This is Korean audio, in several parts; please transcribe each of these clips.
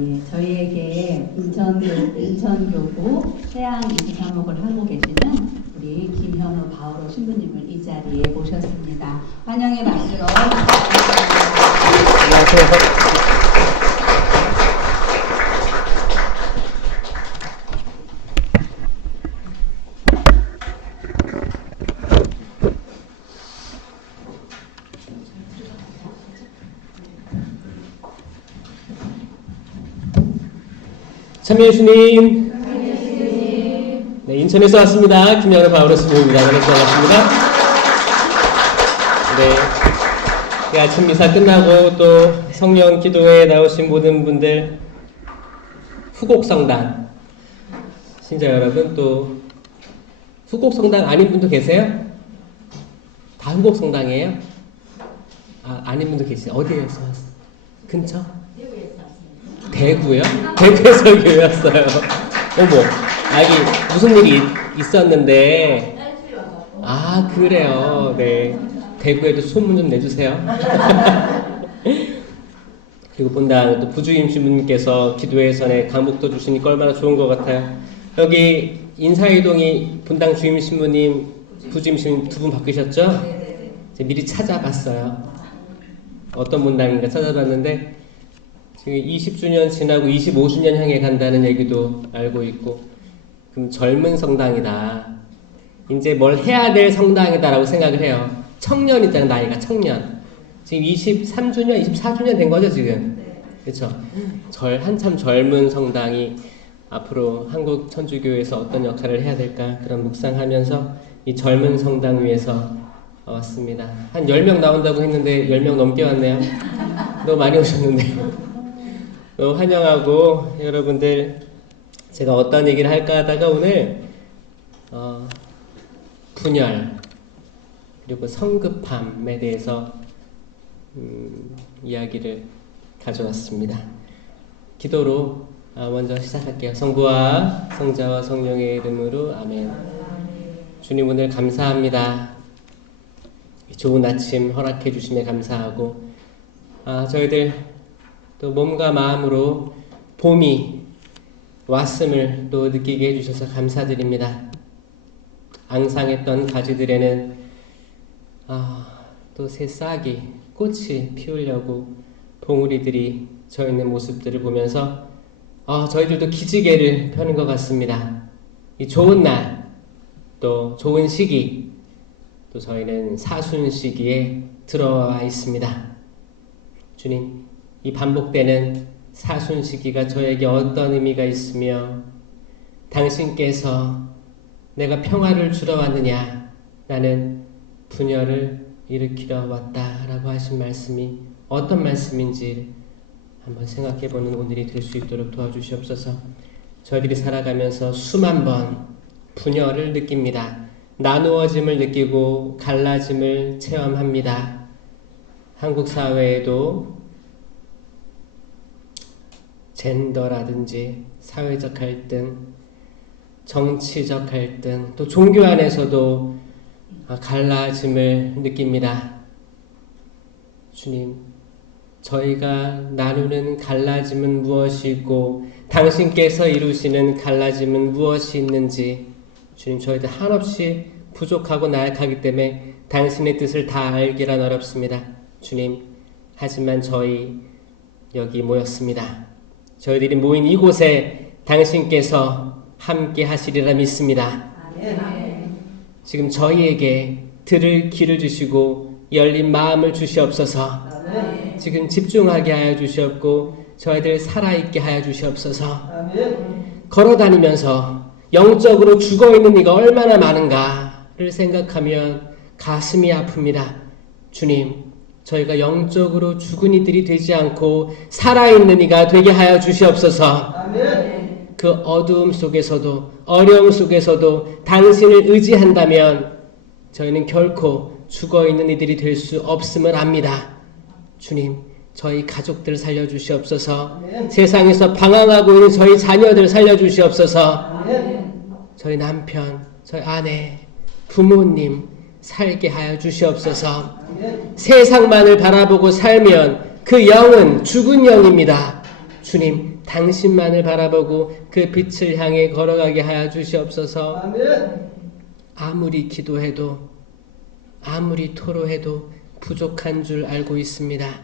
예, 저희에게 인천교구 해양 23목을 하고 계시는 우리 김현우 바오로 신부님을 이 자리에 모셨습니다. 환영의 박수로 참여해주님. 네, 인천에서 왔습니다. 김현우 바오로 신부입니다. 반갑습니다. 네, 아침 미사 끝나고 또 성령 기도회에 나오신 모든 분들, 후곡성당 신자 여러분, 또 후곡성당 아닌 분도 계세요? 다 후곡성당이에요? 아닌 분도 계세요? 어디에서 왔어요? 근처? 대구요? 대구에서 교회 왔어요. 어머, 여기 무슨 일이 있었는데. 그래요. 네. 대구에도 소문 좀 내주세요. 그리고 본당 또 부주임 신부님께서 기도회 전에 강복도 주시니까 얼마나 좋은 것 같아요. 여기 인사이동이 본당 주임 신부님, 부주임 신부님 두 분 바뀌셨죠? 제가 미리 찾아봤어요. 어떤 본당인가 찾아봤는데 지금 20주년 지나고 25주년 향해 간다는 얘기도 알고 있고, 그럼 젊은 성당이다. 이제 뭘 해야 될 성당이다라고 생각을 해요. 청년이잖아요, 나이가 청년. 지금 23주년, 24주년 된 거죠, 지금? 그렇죠? 한참 젊은 성당이 앞으로 한국 천주교에서 어떤 역할을 해야 될까 그런 묵상하면서 이 젊은 성당 위에서 왔습니다. 한 10명 나온다고 했는데 10명 넘게 왔네요. 너무 많이 오셨는데요. 환영하고, 여러분들 제가 어떤 얘기를 할까 하다가 오늘 분열 그리고 성급함에 대해서 이야기를 가져왔습니다. 기도로 먼저 시작할게요. 성부와 성자와 성령의 이름으로 아멘. 주님, 오늘 감사합니다. 좋은 아침 허락해 주심에 감사하고, 저희들 또 몸과 마음으로 봄이 왔음을 또 느끼게 해주셔서 감사드립니다. 앙상했던 가지들에는 또 새싹이 꽃이 피우려고 봉우리들이 져 있는 모습들을 보면서 저희들도 기지개를 펴는 것 같습니다. 이 좋은 날, 또 좋은 시기, 또 저희는 사순 시기에 들어와 있습니다. 주님, 이 반복되는 사순 시기가 저에게 어떤 의미가 있으며, 당신께서 내가 평화를 주러 왔느냐, 나는 분열을 일으키러 왔다라고 하신 말씀이 어떤 말씀인지 한번 생각해보는 오늘이 될 수 있도록 도와주시옵소서. 저희들이 살아가면서 수만 번 분열을 느낍니다. 나누어짐을 느끼고 갈라짐을 체험합니다. 한국 사회에도 젠더라든지 사회적 갈등, 정치적 갈등, 또 종교 안에서도 갈라짐을 느낍니다. 주님, 저희가 나누는 갈라짐은 무엇이고 당신께서 이루시는 갈라짐은 무엇이 있는지, 주님, 저희들 한없이 부족하고 나약하기 때문에 당신의 뜻을 다 알기란 어렵습니다. 주님, 하지만 저희 여기 모였습니다. 저희들이 모인 이곳에 당신께서 함께 하시리라 믿습니다. 지금 저희에게 들을 귀를 주시고 열린 마음을 주시옵소서. 지금 집중하게 하여 주시옵고 저희들 살아있게 하여 주시옵소서. 걸어다니면서 영적으로 죽어있는 이가 얼마나 많은가를 생각하면 가슴이 아픕니다. 주님, 저희가 영적으로 죽은 이들이 되지 않고 살아있는 이가 되게 하여 주시옵소서. 그 어두움 속에서도, 어려움 속에서도 당신을 의지한다면 저희는 결코 죽어있는 이들이 될 수 없음을 압니다. 주님, 저희 가족들 살려주시옵소서. 세상에서 방황하고 있는 저희 자녀들 살려주시옵소서. 저희 남편, 저희 아내, 부모님 살게 하여 주시옵소서. 세상만을 바라보고 살면 그 영은 죽은 영입니다. 주님, 당신만을 바라보고 그 빛을 향해 걸어가게 하여 주시옵소서. 아멘. 아무리 기도해도 아무리 토로해도 부족한 줄 알고 있습니다.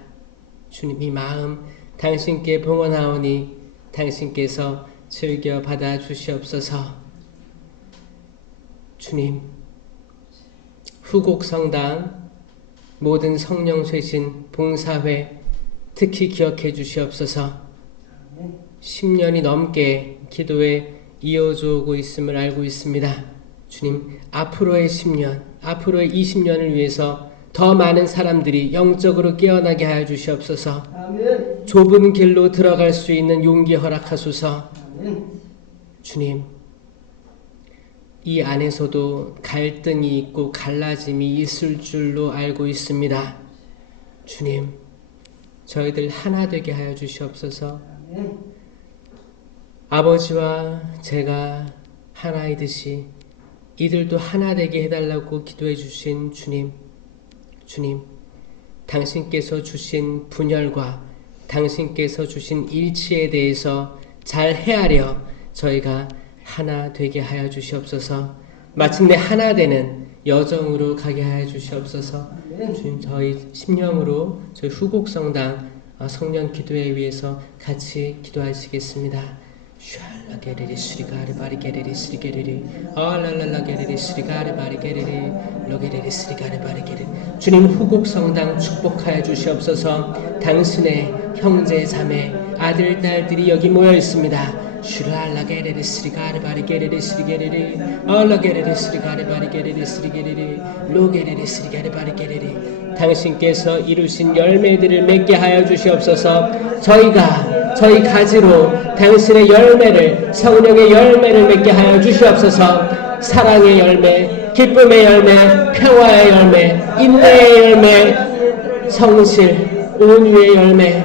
주님, 이 마음 당신께 봉헌하오니 당신께서 즐겨 받아 주시옵소서. 주님, 후곡성당 모든 성령 쇄신 봉사회 특히 기억해 주시옵소서. 10년이 넘게 기도에 이어져 오고 있음을 알고 있습니다. 주님, 앞으로의 10년, 앞으로의 20년을 위해서 더 많은 사람들이 영적으로 깨어나게 하여 주시옵소서. 아멘. 좁은 길로 들어갈 수 있는 용기 허락하소서. 아멘. 주님, 이 안에서도 갈등이 있고 갈라짐이 있을 줄로 알고 있습니다. 주님, 저희들 하나 되게 하여 주시옵소서. 아멘. 아버지와 제가 하나이듯이 이들도 하나 되게 해달라고 기도해 주신 주님, 당신께서 주신 분열과 당신께서 주신 일치에 대해서 잘 헤아려 저희가 하나 되게 하여 주시옵소서. 마침내 하나 되는 여정으로 가게 하여 주시옵소서. 주님, 저희 심령으로 저희 후곡성당 성년 기도회 위해서 같이 기도하시겠습니다. 샬라 게레리 스리가리 바리 게레리 스리게레리 알랄랄라 게레리 스리가리 바리 게레리 로게레리 스리가리 바리 게레리. 주님, 후곡성당 축복하여 주시옵소서. 당신의 형제 자매 아들 딸들이 여기 모여 있습니다. 슈랄라 게레리 스리가리 바리 게레리 스리게레리 알라 게레리 스리가리 바리 게레리 스리게레리 로게레리 스리가리 바리 게레리. 당신께서 이루신 열매들을 맺게 하여 주시옵소서. 저희가 저희 가지로 당신의 열매를, 성령의 열매를 맺게 하여 주시옵소서. 사랑의 열매, 기쁨의 열매, 평화의 열매, 인내의 열매, 성실, 온유의 열매,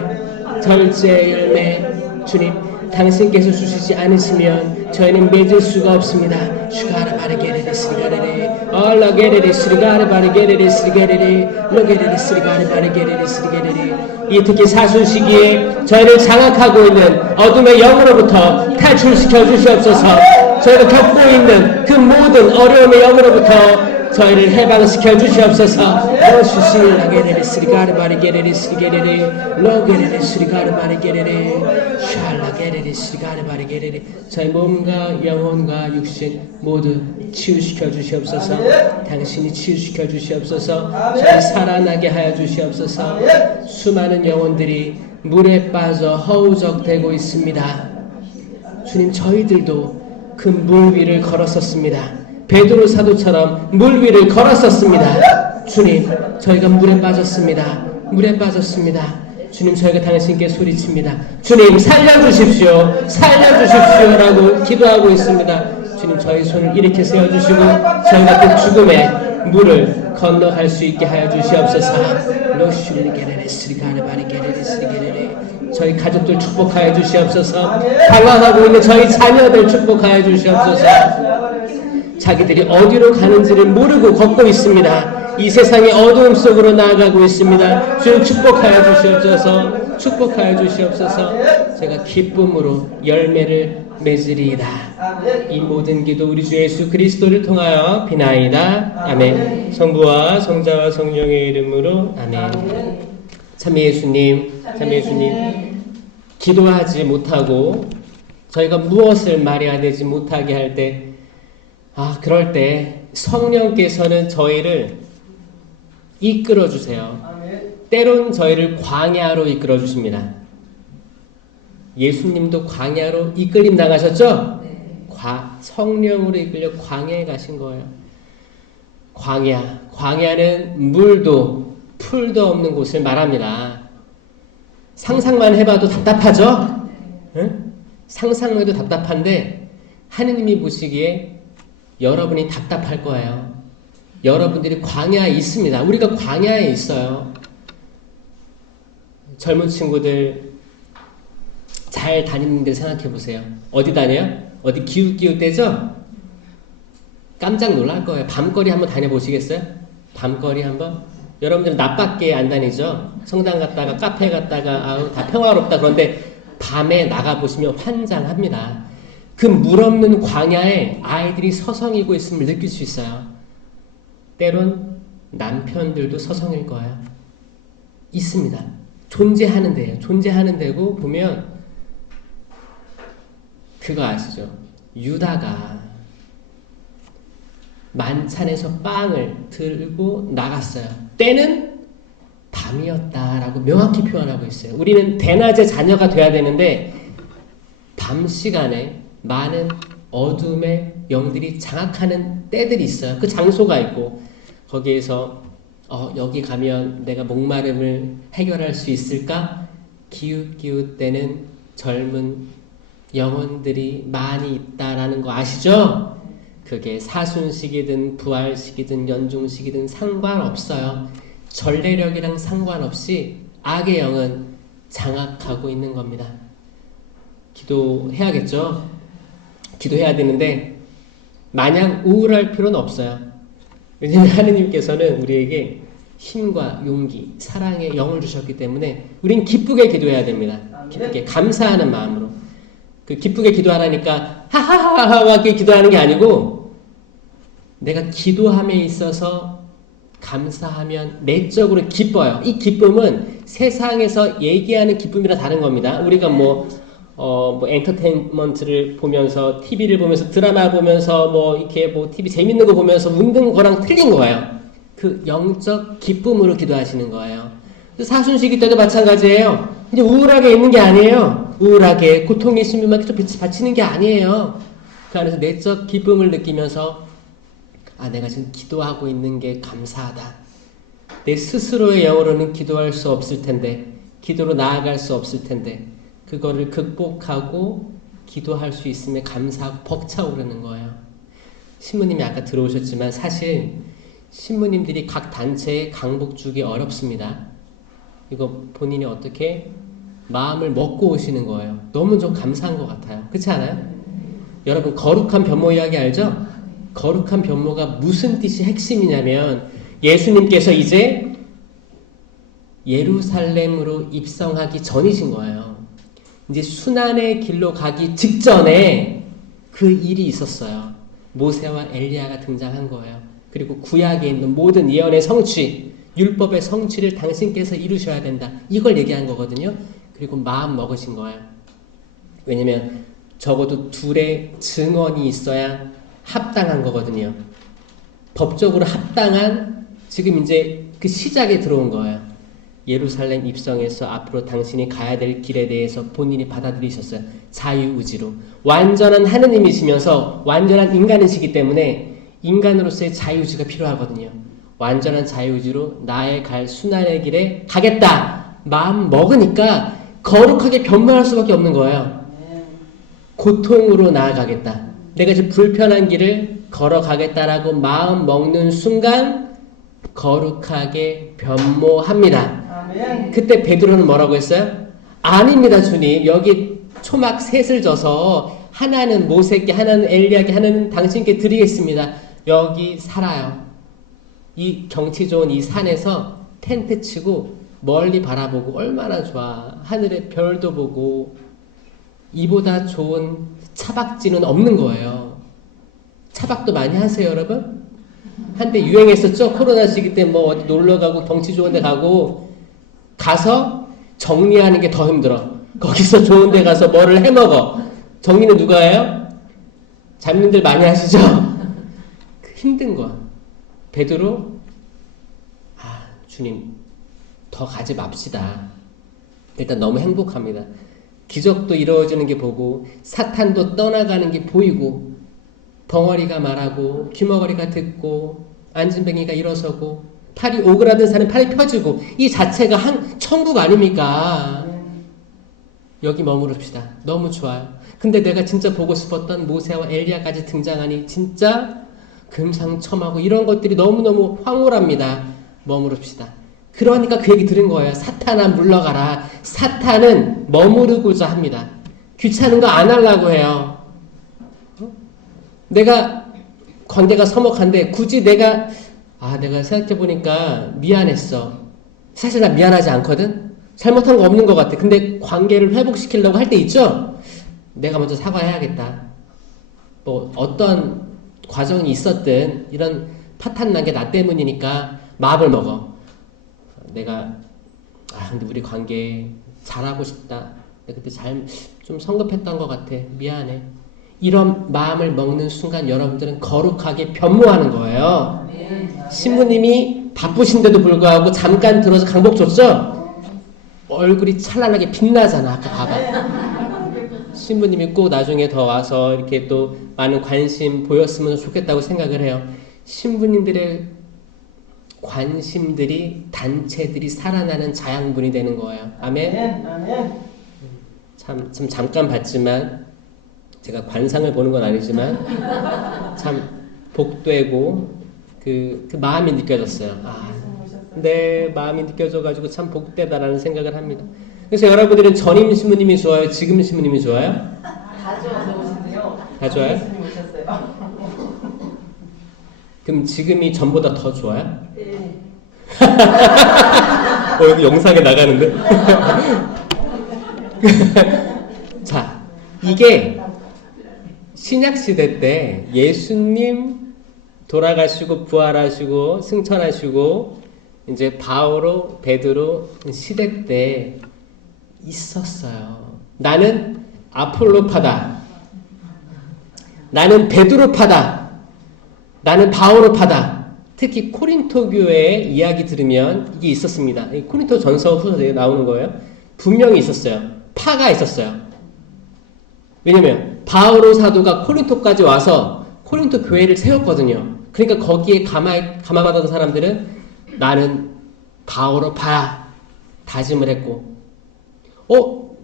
절제의 열매. 주님, 당신께서 주시지 않으시면 저희는 맺을 수가 없습니다. 슈가르 바르게레레 스리가레레 얼라게레레 스리가르 바르게레레 스리게레레 로게레레 스리가르 바르게레레 스리게레레. 이 특히 사순 시기에 저희를 장악하고 있는 어둠의 영으로부터 탈출시켜 주시옵소서. 저희가 겪고 있는 그 모든 어려움의 영으로부터 저희를 해방시켜 주시옵소서. 로슈시라게레레 스리가르 바르게레레 스리게레레 로게레레 스리가르 바르게레레 샬라게레레 스리가르 바르게레레. 저희 몸과 영혼과 육신 모두 치유시켜 주시옵소서. 당신이 치유시켜 주시옵소서. 저희 살아나게 하여 주시옵소서. 수많은 영혼들이 물에 빠져 허우적대고 있습니다. 주님, 저희들도 그 물 위를 걸었었습니다. 베드로 사도처럼 물 위를 걸었었습니다. 주님, 저희가 물에 빠졌습니다. 물에 빠졌습니다. 주님, 저희가 당신께 소리칩니다. 주님, 살려주십시오. 살려주십시오라고 기도하고 있습니다. 주님, 저희 손을 이렇게 세워주시고 저희가 그 죽음의 물을 건너갈 수 있게 하여 주시옵소서. 로슐리게레레 스리가르 바리게레레 스리게레레. 저희 가족들 축복하여 주시옵소서. 방황하고 있는 저희 자녀들 축복하여 주시옵소서. 자기들이 어디로 가는지를 모르고 걷고 있습니다. 이 세상의 어두움 속으로 나아가고 있습니다. 주님, 축복하여 주시옵소서. 축복하여 주시옵소서. 제가 기쁨으로 열매를 맺으리이다. 이 모든 기도 우리 주 예수 그리스도를 통하여 비나이다. 아멘. 성부와 성자와 성령의 이름으로 아멘. 참 예수님, 참 예수님, 기도하지 못하고 저희가 무엇을 말해야 되지 못하게 할 때, 그럴 때 성령께서는 저희를 이끌어 주세요. 때론 저희를 광야로 이끌어 주십니다. 예수님도 광야로 이끌림 당하셨죠? 성령으로 이끌려 광야에 가신 거예요. 광야는 물도 풀도 없는 곳을 말합니다. 상상만 해봐도 답답하죠? 응? 상상만 해도 답답한데 하느님이 보시기에 여러분이 답답할 거예요. 여러분들이 광야에 있습니다. 우리가 광야에 있어요. 젊은 친구들 잘 다니는 데 생각해 보세요. 어디 다녀요? 어디 기웃기웃대죠? 깜짝 놀랄 거예요. 밤거리 한번 다녀보시겠어요? 밤거리 한번? 여러분들은 낮밖에 안 다니죠? 성당 갔다가 카페 갔다가 다 평화롭다. 그런데 밤에 나가보시면 환장합니다. 그 물 없는 광야에 아이들이 서성이고 있음을 느낄 수 있어요. 때론 남편들도 서성일 거예요. 있습니다. 존재하는 데예요. 존재하는 데고 보면 그거 아시죠? 유다가 만찬에서 빵을 들고 나갔어요. 때는 밤이었다라고 명확히 표현하고 있어요. 우리는 대낮에 자녀가 돼야 되는데 밤 시간에 많은 어둠의 영들이 장악하는 때들이 있어요. 그 장소가 있고 거기에서 여기 가면 내가 목마름을 해결할 수 있을까? 기웃기웃대는 젊은 영혼들이 많이 있다라는 거 아시죠? 그게 사순식이든 부활식이든 연중식이든 상관없어요. 전례력이랑 상관없이 악의 영은 장악하고 있는 겁니다. 기도해야겠죠? 기도해야 되는데 마냥 우울할 필요는 없어요. 왜냐하면 하느님께서는 우리에게 힘과 용기, 사랑의 영을 주셨기 때문에 우린 기쁘게 기도해야 됩니다. 기쁘게 감사하는 마음으로. 그 기쁘게 기도하라니까 하하하하 이렇게 기도하는 게 아니고 내가 기도함에 있어서 감사하면 내적으로 기뻐요. 이 기쁨은 세상에서 얘기하는 기쁨이랑 다른 겁니다. 우리가 뭐 엔터테인먼트를 보면서 TV를 보면서 드라마 보면서 뭐 이렇게 뭐 TV 재밌는 거 보면서 웃는 거랑 틀린 거예요. 그 영적 기쁨으로 기도하시는 거예요. 사순시기 때도 마찬가지예요. 이제 우울하게 있는 게 아니에요. 우울하게 고통이 있으면 막 바치는 게 아니에요. 그 안에서 내적 기쁨을 느끼면서 내가 지금 기도하고 있는 게 감사하다. 내 스스로의 영으로는 기도할 수 없을 텐데 기도로 나아갈 수 없을 텐데 그거를 극복하고 기도할 수 있음에 감사하고 벅차오르는 거예요. 신부님이 아까 들어오셨지만 사실 신부님들이 각 단체에 강복 주기 어렵습니다. 이거 본인이 어떻게 마음을 먹고 오시는 거예요. 너무 좀 감사한 것 같아요. 그렇지 않아요? 여러분 거룩한 변모 이야기 알죠? 거룩한 변모가 무슨 뜻이 핵심이냐면 예수님께서 이제 예루살렘으로 입성하기 전이신 거예요. 이제 순환의 길로 가기 직전에 그 일이 있었어요. 모세와 엘리야가 등장한 거예요. 그리고 구약에 있는 모든 예언의 성취, 율법의 성취를 당신께서 이루셔야 된다. 이걸 얘기한 거거든요. 그리고 마음 먹으신 거예요. 왜냐면 적어도 둘의 증언이 있어야 합당한 거거든요. 법적으로 합당한 지금 이제 그 시작에 들어온 거예요. 예루살렘 입성해서 앞으로 당신이 가야 될 길에 대해서 본인이 받아들이셨어요. 자유의지로. 완전한 하느님이시면서 완전한 인간이시기 때문에 인간으로서의 자유의지가 필요하거든요. 완전한 자유의지로 나의 갈 순환의 길에 가겠다. 마음 먹으니까 거룩하게 변모할 수밖에 없는 거예요. 고통으로 나아가겠다. 내가 지금 불편한 길을 걸어가겠다라고 마음 먹는 순간 거룩하게 변모합니다. 아멘. 그때 베드로는 뭐라고 했어요? 아닙니다, 주님. 여기 초막 셋을 져서 하나는 모세께, 하나는 엘리야께, 하나는 당신께 드리겠습니다. 여기 살아요. 이 경치 좋은 이 산에서 텐트 치고 멀리 바라보고 얼마나 좋아. 하늘의 별도 보고 이보다 좋은 차박지는 없는 거예요. 차박도 많이 하세요, 여러분? 한때 유행했었죠? 코로나 시기 때 뭐 어디 놀러 가고 경치 좋은 데 가서 정리하는 게 더 힘들어. 거기서 좋은 데 가서 뭐를 해 먹어. 정리는 누가 해요? 잡님들 많이 하시죠? 힘든 거야. 베드로, 주님, 더 가지 맙시다. 일단 너무 행복합니다. 기적도 이루어지는 게 보고, 사탄도 떠나가는 게 보이고, 벙어리가 말하고, 귀머거리가 듣고, 안진뱅이가 일어서고, 팔이 오그라든 사람 팔이 펴지고, 이 자체가 천국 아닙니까? 여기 머무릅시다. 너무 좋아요. 근데 내가 진짜 보고 싶었던 모세와 엘리야까지 등장하니 진짜 금상첨화고 이런 것들이 너무너무 황홀합니다. 머무릅시다. 그러니까 그 얘기 들은 거예요. 사탄아 물러가라. 사탄은 머무르고자 합니다. 귀찮은 거 안 하려고 해요. 내가 관계가 서먹한데 굳이 내가 생각해보니까 미안했어. 사실 나 미안하지 않거든? 잘못한 거 없는 것 같아. 근데 관계를 회복시키려고 할 때 있죠? 내가 먼저 사과해야겠다. 뭐 어떤 과정이 있었든 이런 파탄 난 게 나 때문이니까 마음을 먹어. 내가 근데 우리 관계 잘하고 싶다. 내가 그때 좀 성급했던 것 같아. 미안해. 이런 마음을 먹는 순간 여러분들은 거룩하게 변모하는 거예요. 신부님이 바쁘신데도 불구하고 잠깐 들어서 강복 줬죠? 얼굴이 찬란하게 빛나잖아. 아까 봐봐. 신부님이 꼭 나중에 더 와서 이렇게 또 많은 관심 보였으면 좋겠다고 생각을 해요. 신부님들의 관심들이 단체들이 살아나는 자양분이 되는 거예요. 아멘. 참 잠깐 봤지만 제가 관상을 보는 건 아니지만 참 복되고 그 마음이 느껴졌어요. 내 마음이 느껴져가지고 참 복되다라는 생각을 합니다. 그래서 여러분들은 전임 신부님이 좋아요? 지금 신부님이 좋아요? 다 좋으신데요. 다 좋아요? 예수님 오셨어요. 그럼 지금이 전보다 더 좋아요? 네. 여기 영상에 나가는데? 자, 이게 신약시대 때 예수님 돌아가시고 부활하시고 승천하시고 이제 바오로 베드로 시대 때 있었어요. 나는 아폴로파다. 나는 베드로파다. 나는 바오로파다. 특히 코린토 교회의 이야기 들으면 이게 있었습니다. 코린토 전서 후서에 나오는 거예요. 분명히 있었어요. 파가 있었어요. 왜냐면 바오로 사도가 코린토까지 와서 코린토 교회를 세웠거든요. 그러니까 거기에 감화받았던 사람들은 나는 바오로파야 다짐을 했고,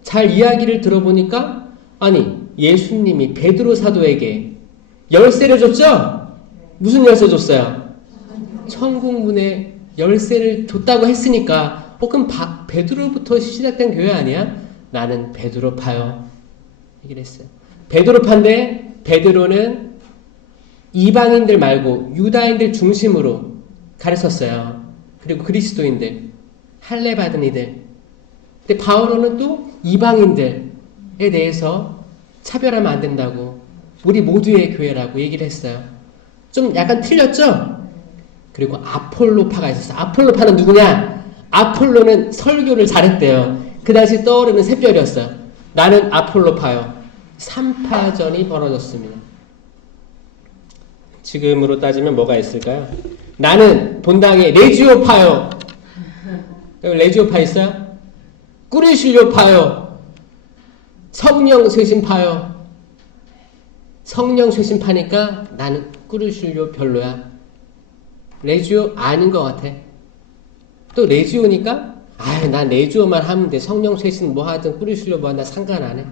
잘 이야기를 들어보니까 아니 예수님이 베드로 사도에게 열쇠를 줬죠? 무슨 열쇠 줬어요? 천국 문의 열쇠를 줬다고 했으니까 그럼 베드로부터 시작된 교회 아니야? 나는 베드로파요 얘기를 했어요. 베드로파인데 베드로는 이방인들 말고 유다인들 중심으로 가르쳤어요. 그리고 그리스도인들, 할례 받은 이들. 근데 바오로는 또 이방인들에 대해서 차별하면 안 된다고, 우리 모두의 교회라고 얘기를 했어요. 좀 약간 틀렸죠? 그리고 아폴로파가 있었어요. 아폴로파는 누구냐? 아폴로는 설교를 잘했대요. 그 당시 떠오르는 샛별이었어요. 나는 아폴로파요. 3파전이 벌어졌습니다. 지금으로 따지면 뭐가 있을까요? 나는 본당에 레지오파요. 레지오파 있어요? 꾸리실료파요. 성령 쇄신파요. 성령 쇄신파니까 나는 꾸리실료 별로야. 레지오 아닌 것 같아. 또 레지오니까 난 레지오만 하면 돼. 성령 쇄신 뭐 하든 꾸리실료 뭐 하든 상관 안 해.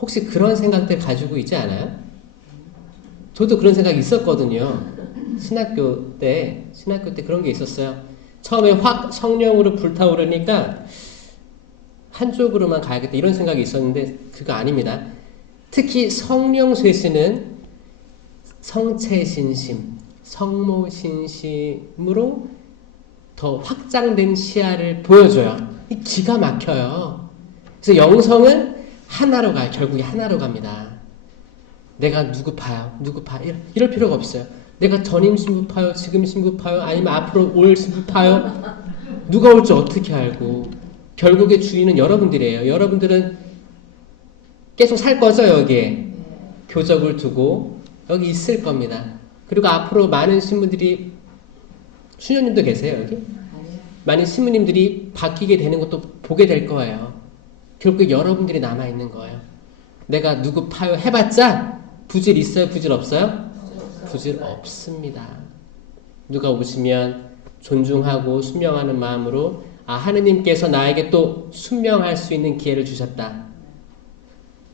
혹시 그런 생각들 가지고 있지 않아요? 저도 그런 생각이 있었거든요. 신학교 때 그런 게 있었어요. 처음에 확 성령으로 불타오르니까 한쪽으로만 가야겠다 이런 생각이 있었는데 그거 아닙니다. 특히 성령 쇄신은 성체신심, 성모신심으로 더 확장된 시야를 보여줘요. 기가 막혀요. 그래서 영성은 하나로 가요. 결국에 하나로 갑니다. 내가 누구 파요? 이럴 필요가 없어요. 내가 전임 신부 파요? 지금 신부 파요? 아니면 앞으로 올 신부 파요? 누가 올지 어떻게 알고? 결국에 주인은 여러분들이에요. 여러분들은 계속 살 거죠, 여기에. 교적을 두고 여기 있을 겁니다. 그리고 앞으로 많은 신부들이, 수녀님도 계세요, 여기? 많은 신부님들이 바뀌게 되는 것도 보게 될 거예요. 결국 여러분들이 남아있는 거예요. 내가 누구 파요 해봤자 부질 있어요? 부질 없어요? 부질 없습니다. 누가 오시면 존중하고 순명하는 마음으로 하느님께서 나에게 또 순명할 수 있는 기회를 주셨다.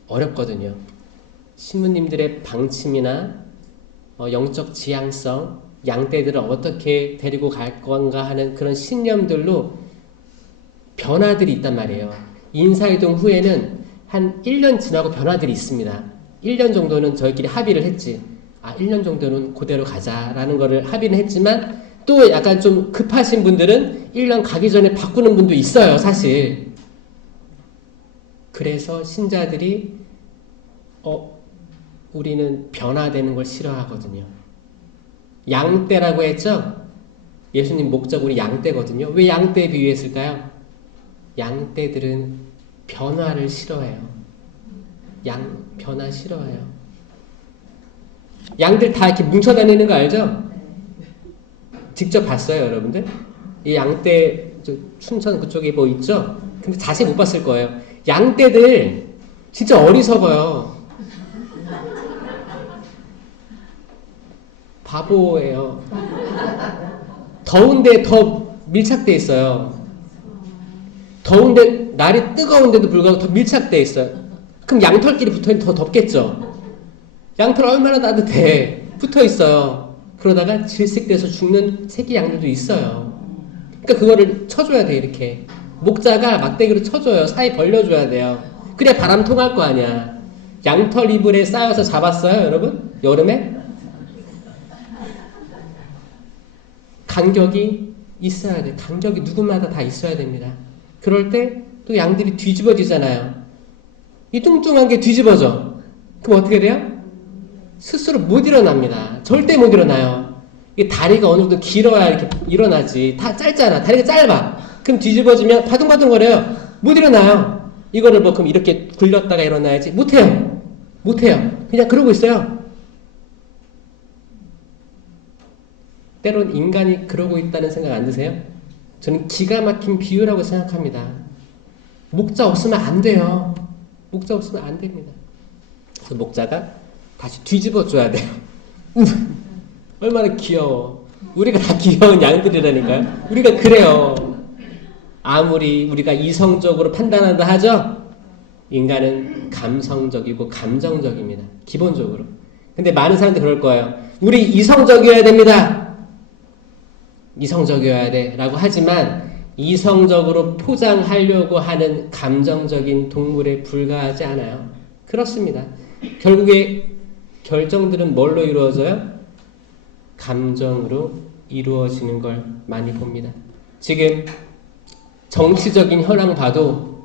어렵거든요. 신부님들의 방침이나 영적 지향성, 양떼들을 어떻게 데리고 갈 건가 하는 그런 신념들로 변화들이 있단 말이에요. 인사이동 후에는 한 1년 지나고 변화들이 있습니다. 1년 정도는 저희끼리 합의를 했지. 1년 정도는 그대로 가자라는 거를 합의는 했지만 또 약간 좀 급하신 분들은 1년 가기 전에 바꾸는 분도 있어요, 사실. 그래서 신자들이 우리는 변화되는 걸 싫어하거든요. 양떼라고 했죠? 예수님 목적으로 양떼거든요. 왜 양떼에 비유했을까요? 양떼들은 변화를 싫어해요. 변화 싫어해요. 양들 다 이렇게 뭉쳐 다니는 거 알죠? 직접 봤어요, 여러분들? 이 양떼, 춘천 그쪽에 뭐 있죠? 근데 자세히 못 봤을 거예요. 양떼들 진짜 어리석어요. 바보예요. 더운데 더 밀착돼 있어요. 더운데 날이 뜨거운데도 불구하고 더 밀착돼 있어요. 그럼 양털끼리 붙어있는 더 덥겠죠. 양털 얼마나 따뜻해. 붙어 있어요. 그러다가 질색돼서 죽는 새끼 양들도 있어요. 그러니까 그거를 쳐줘야 돼. 이렇게 목자가 막대기로 쳐줘요. 사이 벌려줘야 돼요. 그래야 바람 통할 거 아니야. 양털 이불에 쌓여서 잡았어요, 여러분? 여름에? 간격이 있어야 돼. 간격이 누구마다 다 있어야 됩니다. 그럴 때 또 양들이 뒤집어지잖아요. 이 뚱뚱한 게 뒤집어져. 그럼 어떻게 돼요? 스스로 못 일어납니다. 절대 못 일어나요. 이게 다리가 어느 정도 길어야 이렇게 일어나지. 다 짧잖아. 다리가 짧아. 그럼 뒤집어지면 바둥바둥거려요. 못 일어나요. 이거를 뭐 그럼 이렇게 굴렸다가 일어나야지. 못해요. 못해요. 그냥 그러고 있어요. 때론 인간이 그러고 있다는 생각 안 드세요? 저는 기가 막힌 비유라고 생각합니다. 목자 없으면 안 돼요. 목자 없으면 안 됩니다. 그래서 목자가 다시 뒤집어 줘야 돼요. 얼마나 귀여워. 우리가 다 귀여운 양들이라니까요. 우리가 그래요. 아무리 우리가 이성적으로 판단한다 하죠? 인간은 감성적이고 감정적입니다. 기본적으로. 근데 많은 사람들이 그럴 거예요. 우리 이성적이어야 됩니다. 이성적이어야 돼. 라고 하지만 이성적으로 포장하려고 하는 감정적인 동물에 불과하지 않아요. 그렇습니다. 결국에 결정들은 뭘로 이루어져요? 감정으로 이루어지는 걸 많이 봅니다. 지금 정치적인 현황 봐도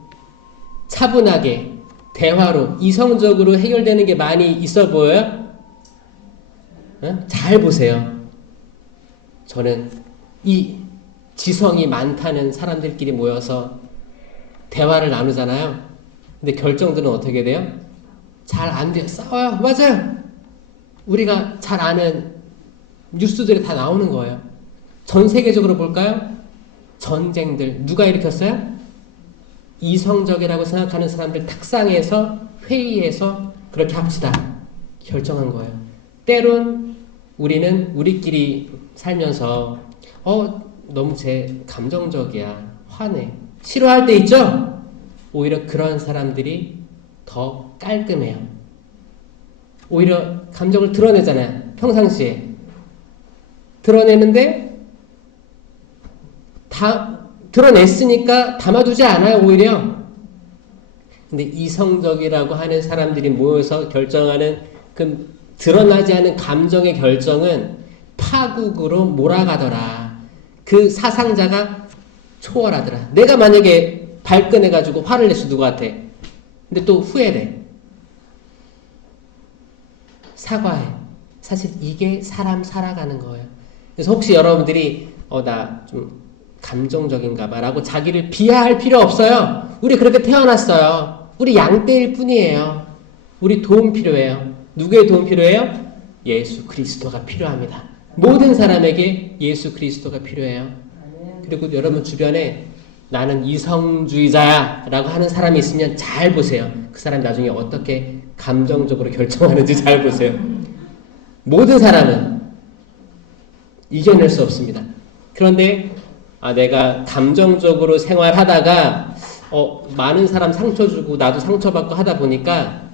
차분하게 대화로 이성적으로 해결되는 게 많이 있어 보여요? 잘 보세요. 저는 이 지성이 많다는 사람들끼리 모여서 대화를 나누잖아요. 근데 결정들은 어떻게 돼요? 잘 안 돼요. 싸워요. 맞아요. 우리가 잘 아는 뉴스들이 다 나오는 거예요. 전 세계적으로 볼까요? 전쟁들 누가 일으켰어요? 이성적이라고 생각하는 사람들 탁상에서 회의에서 그렇게 합시다 결정한 거예요. 때론 우리는 우리끼리 살면서 너무 제 감정적이야, 화내, 싫어할 때 있죠? 오히려 그런 사람들이 더 깔끔해요. 오히려 감정을 드러내잖아요. 평상시에 드러내는데 다 드러냈으니까 담아두지 않아요. 오히려. 근데 이성적이라고 하는 사람들이 모여서 결정하는 그 드러나지 않은 감정의 결정은 파국으로 몰아가더라. 그 사상자가 초월하더라. 내가 만약에 발끈해가지고 화를 냈어 누구한테. 근데 또 후회래. 사과해. 사실 이게 사람 살아가는 거예요. 그래서 혹시 여러분들이 나 좀 감정적인가 봐 라고 자기를 비하할 필요 없어요. 우리 그렇게 태어났어요. 우리 양떼일 뿐이에요. 우리 도움 필요해요. 누구의 도움 필요해요? 예수 그리스도가 필요합니다. 모든 사람에게 예수 그리스도가 필요해요. 그리고 여러분 주변에 나는 이성주의자야 라고 하는 사람이 있으면 잘 보세요. 그 사람이 나중에 어떻게 감정적으로 결정하는지 잘 보세요. 모든 사람은 이겨낼 수 없습니다. 그런데 내가 감정적으로 생활하다가 많은 사람 상처 주고 나도 상처받고 하다 보니까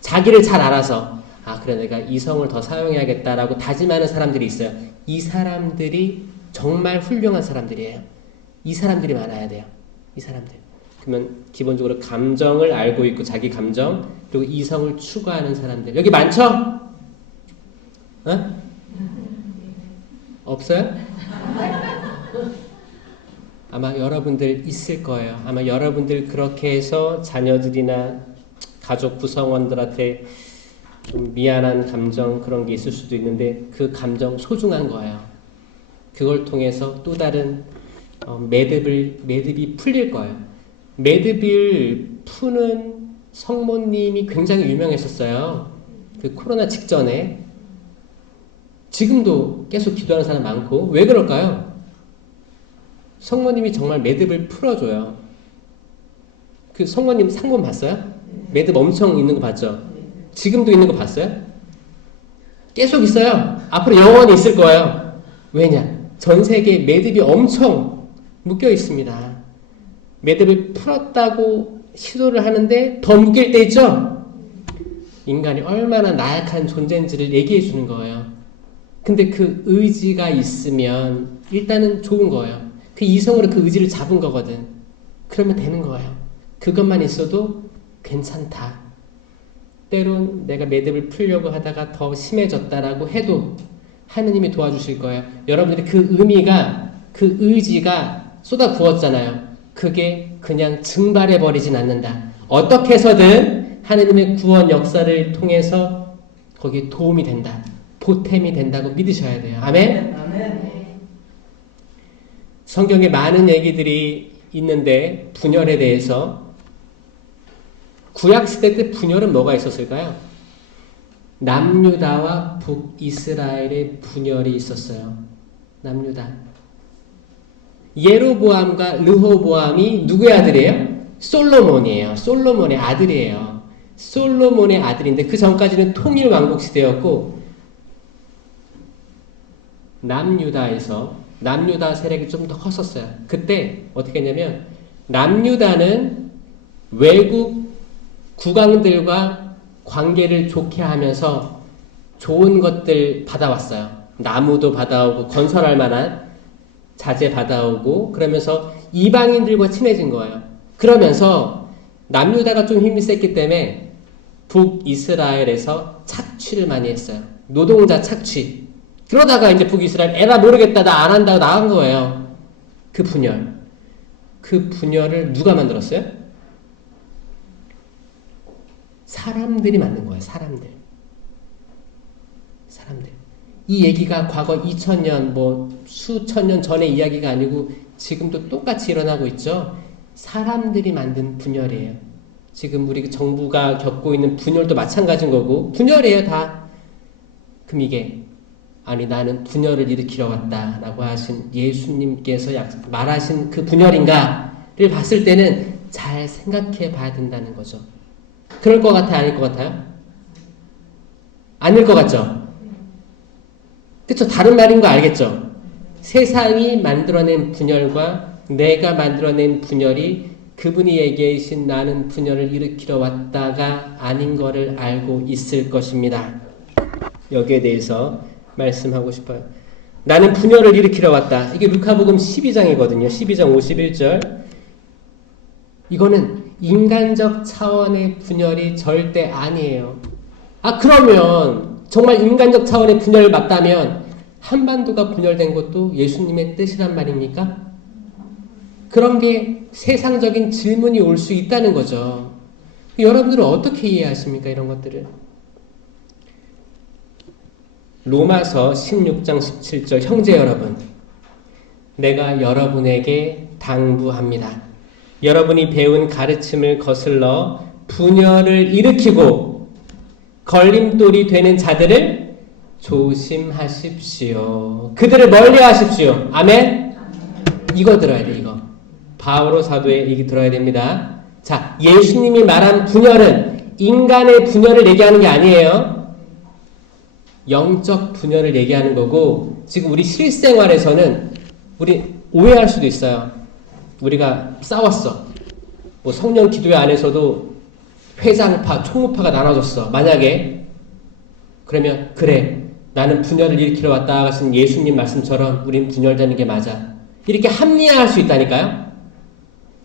자기를 잘 알아서 그래 내가 이성을 더 사용해야겠다라고 다짐하는 사람들이 있어요. 이 사람들이 정말 훌륭한 사람들이에요. 이 사람들이 많아야 돼요. 이 사람들. 그러면 기본적으로 감정을 알고 있고 자기 감정 그리고 이성을 추구하는 사람들 여기 많죠? 없어요? 아마 여러분들 있을 거예요. 아마 여러분들 그렇게 해서 자녀들이나 가족 구성원들한테 좀 미안한 감정 그런 게 있을 수도 있는데 그 감정 소중한 거예요. 그걸 통해서 또 다른 매듭이 풀릴 거예요. 매듭을 푸는 성모님이 굉장히 유명했었어요. 그 코로나 직전에. 지금도 계속 기도하는 사람 많고. 왜 그럴까요? 성모님이 정말 매듭을 풀어줘요. 그 성모님 상본 봤어요? 매듭 엄청 있는 거 봤죠? 지금도 있는 거 봤어요? 계속 있어요. 앞으로 영원히 있을 거예요. 왜냐? 전 세계에 매듭이 엄청 묶여 있습니다. 매듭을 풀었다고 시도를 하는데 더 묶일 때 있죠? 인간이 얼마나 나약한 존재인지를 얘기해 주는 거예요. 근데 그 의지가 있으면 일단은 좋은 거예요. 그 이성으로 그 의지를 잡은 거거든. 그러면 되는 거예요. 그것만 있어도 괜찮다. 때론 내가 매듭을 풀려고 하다가 더 심해졌다라고 해도 하느님이 도와주실 거예요. 여러분들이 그 의미가, 그 의지가 쏟아 부었잖아요. 그게 그냥 증발해버리진 않는다. 어떻게 해서든 하느님의 구원 역사를 통해서 거기에 도움이 된다. 보탬이 된다고 믿으셔야 돼요. 아멘? 아멘. 성경에 많은 얘기들이 있는데 분열에 대해서 구약시대 때 분열은 뭐가 있었을까요? 남유다와 북이스라엘의 분열이 있었어요. 남유다. 예로보암과 르호보암이 누구의 아들이에요? 솔로몬이에요. 솔로몬의 아들이에요. 솔로몬의 아들인데 그 전까지는 통일 왕국 시대였고 남유다 세력이 좀 더 컸었어요. 그때 어떻게 했냐면 남유다는 외국 국왕들과 관계를 좋게 하면서 좋은 것들 받아왔어요. 나무도 받아오고 건설할 만한 자재 받아오고 그러면서 이방인들과 친해진 거예요. 그러면서 남유다가 좀 힘이 셌기 때문에 북이스라엘에서 착취를 많이 했어요. 노동자 착취. 그러다가 이제 북이스라엘 에라 모르겠다 나 안 한다고 나간 거예요. 그 분열. 그 분열을 누가 만들었어요? 사람들이 만든 거예요. 사람들. 이 얘기가 과거 2000년 수천 년 전의 이야기가 아니고 지금도 똑같이 일어나고 있죠. 사람들이 만든 분열이에요. 지금 우리 정부가 겪고 있는 분열도 마찬가지인 거고 분열이에요 다. 그럼 이게 아니 나는 분열을 일으키러 왔다라고 하신 예수님께서 말하신 그 분열인가를 봤을 때는 잘 생각해 봐야 된다는 거죠. 그럴 것 같아요? 아닐 것 같아요? 아닐 것 같죠? 그쵸? 다른 말인 거 알겠죠? 세상이 만들어낸 분열과 내가 만들어낸 분열이 그분이 얘기하신 나는 분열을 일으키러 왔다가 아닌 거를 알고 있을 것입니다. 여기에 대해서 말씀하고 싶어요. 나는 분열을 일으키러 왔다. 이게 루카복음 12장이거든요. 12장 51절. 이거는 인간적 차원의 분열이 절대 아니에요. 그러면 정말 인간적 차원의 분열을 맞다면 한반도가 분열된 것도 예수님의 뜻이란 말입니까? 그런 게 세상적인 질문이 올 수 있다는 거죠. 여러분들은 어떻게 이해하십니까? 이런 것들을. 로마서 16장 17절 형제 여러분 내가 여러분에게 당부합니다. 여러분이 배운 가르침을 거슬러 분열을 일으키고 걸림돌이 되는 자들을 조심하십시오. 그들을 멀리하십시오. 아멘? 이거 들어야 돼. 이거 바오로 사도의 얘기 들어야 됩니다. 자, 예수님이 말한 분열은 인간의 분열을 얘기하는 게 아니에요. 영적 분열을 얘기하는 거고 지금 우리 실생활에서는 우리 오해할 수도 있어요. 우리가 싸웠어. 성령 기도회 안에서도 회장파, 총무파가 나눠졌어. 만약에 그러면 그래 나는 분열을 일으키러 왔다 하신 예수님 말씀처럼 우린 분열되는 게 맞아. 이렇게 합리화할 수 있다니까요.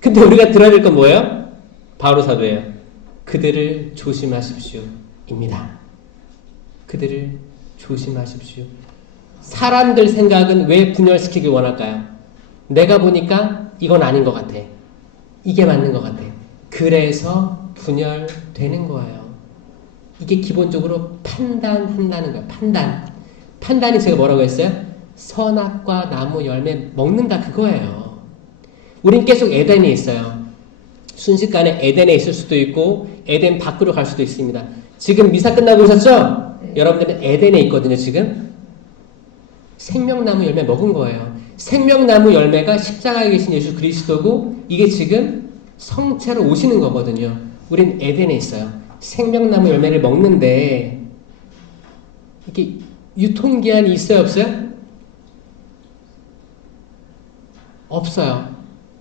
근데 우리가 들어야 될 건 뭐예요? 바오로 사도예요. 그들을 조심하십시오 입니다. 그들을 조심하십시오. 사람들 생각은 왜 분열시키길 원할까요? 내가 보니까 이건 아닌 것 같아. 이게 맞는 것 같아. 그래서 분열되는 거예요. 이게 기본적으로 판단한다는 거예요. 판단이 제가 뭐라고 했어요? 선악과 나무 열매 먹는다 그거예요. 우린 계속 에덴에 있어요. 순식간에 에덴에 있을 수도 있고 에덴 밖으로 갈 수도 있습니다. 지금 미사 끝나고 오셨죠? 네. 여러분들은 에덴에 있거든요. 지금 생명나무 열매 먹은 거예요. 생명나무 열매가 십자가에 계신 예수 그리스도고 이게 지금 성체로 오시는 거거든요. 우린 에덴에 있어요. 생명나무 열매를 먹는데 이게 유통기한이 있어요? 없어요? 없어요.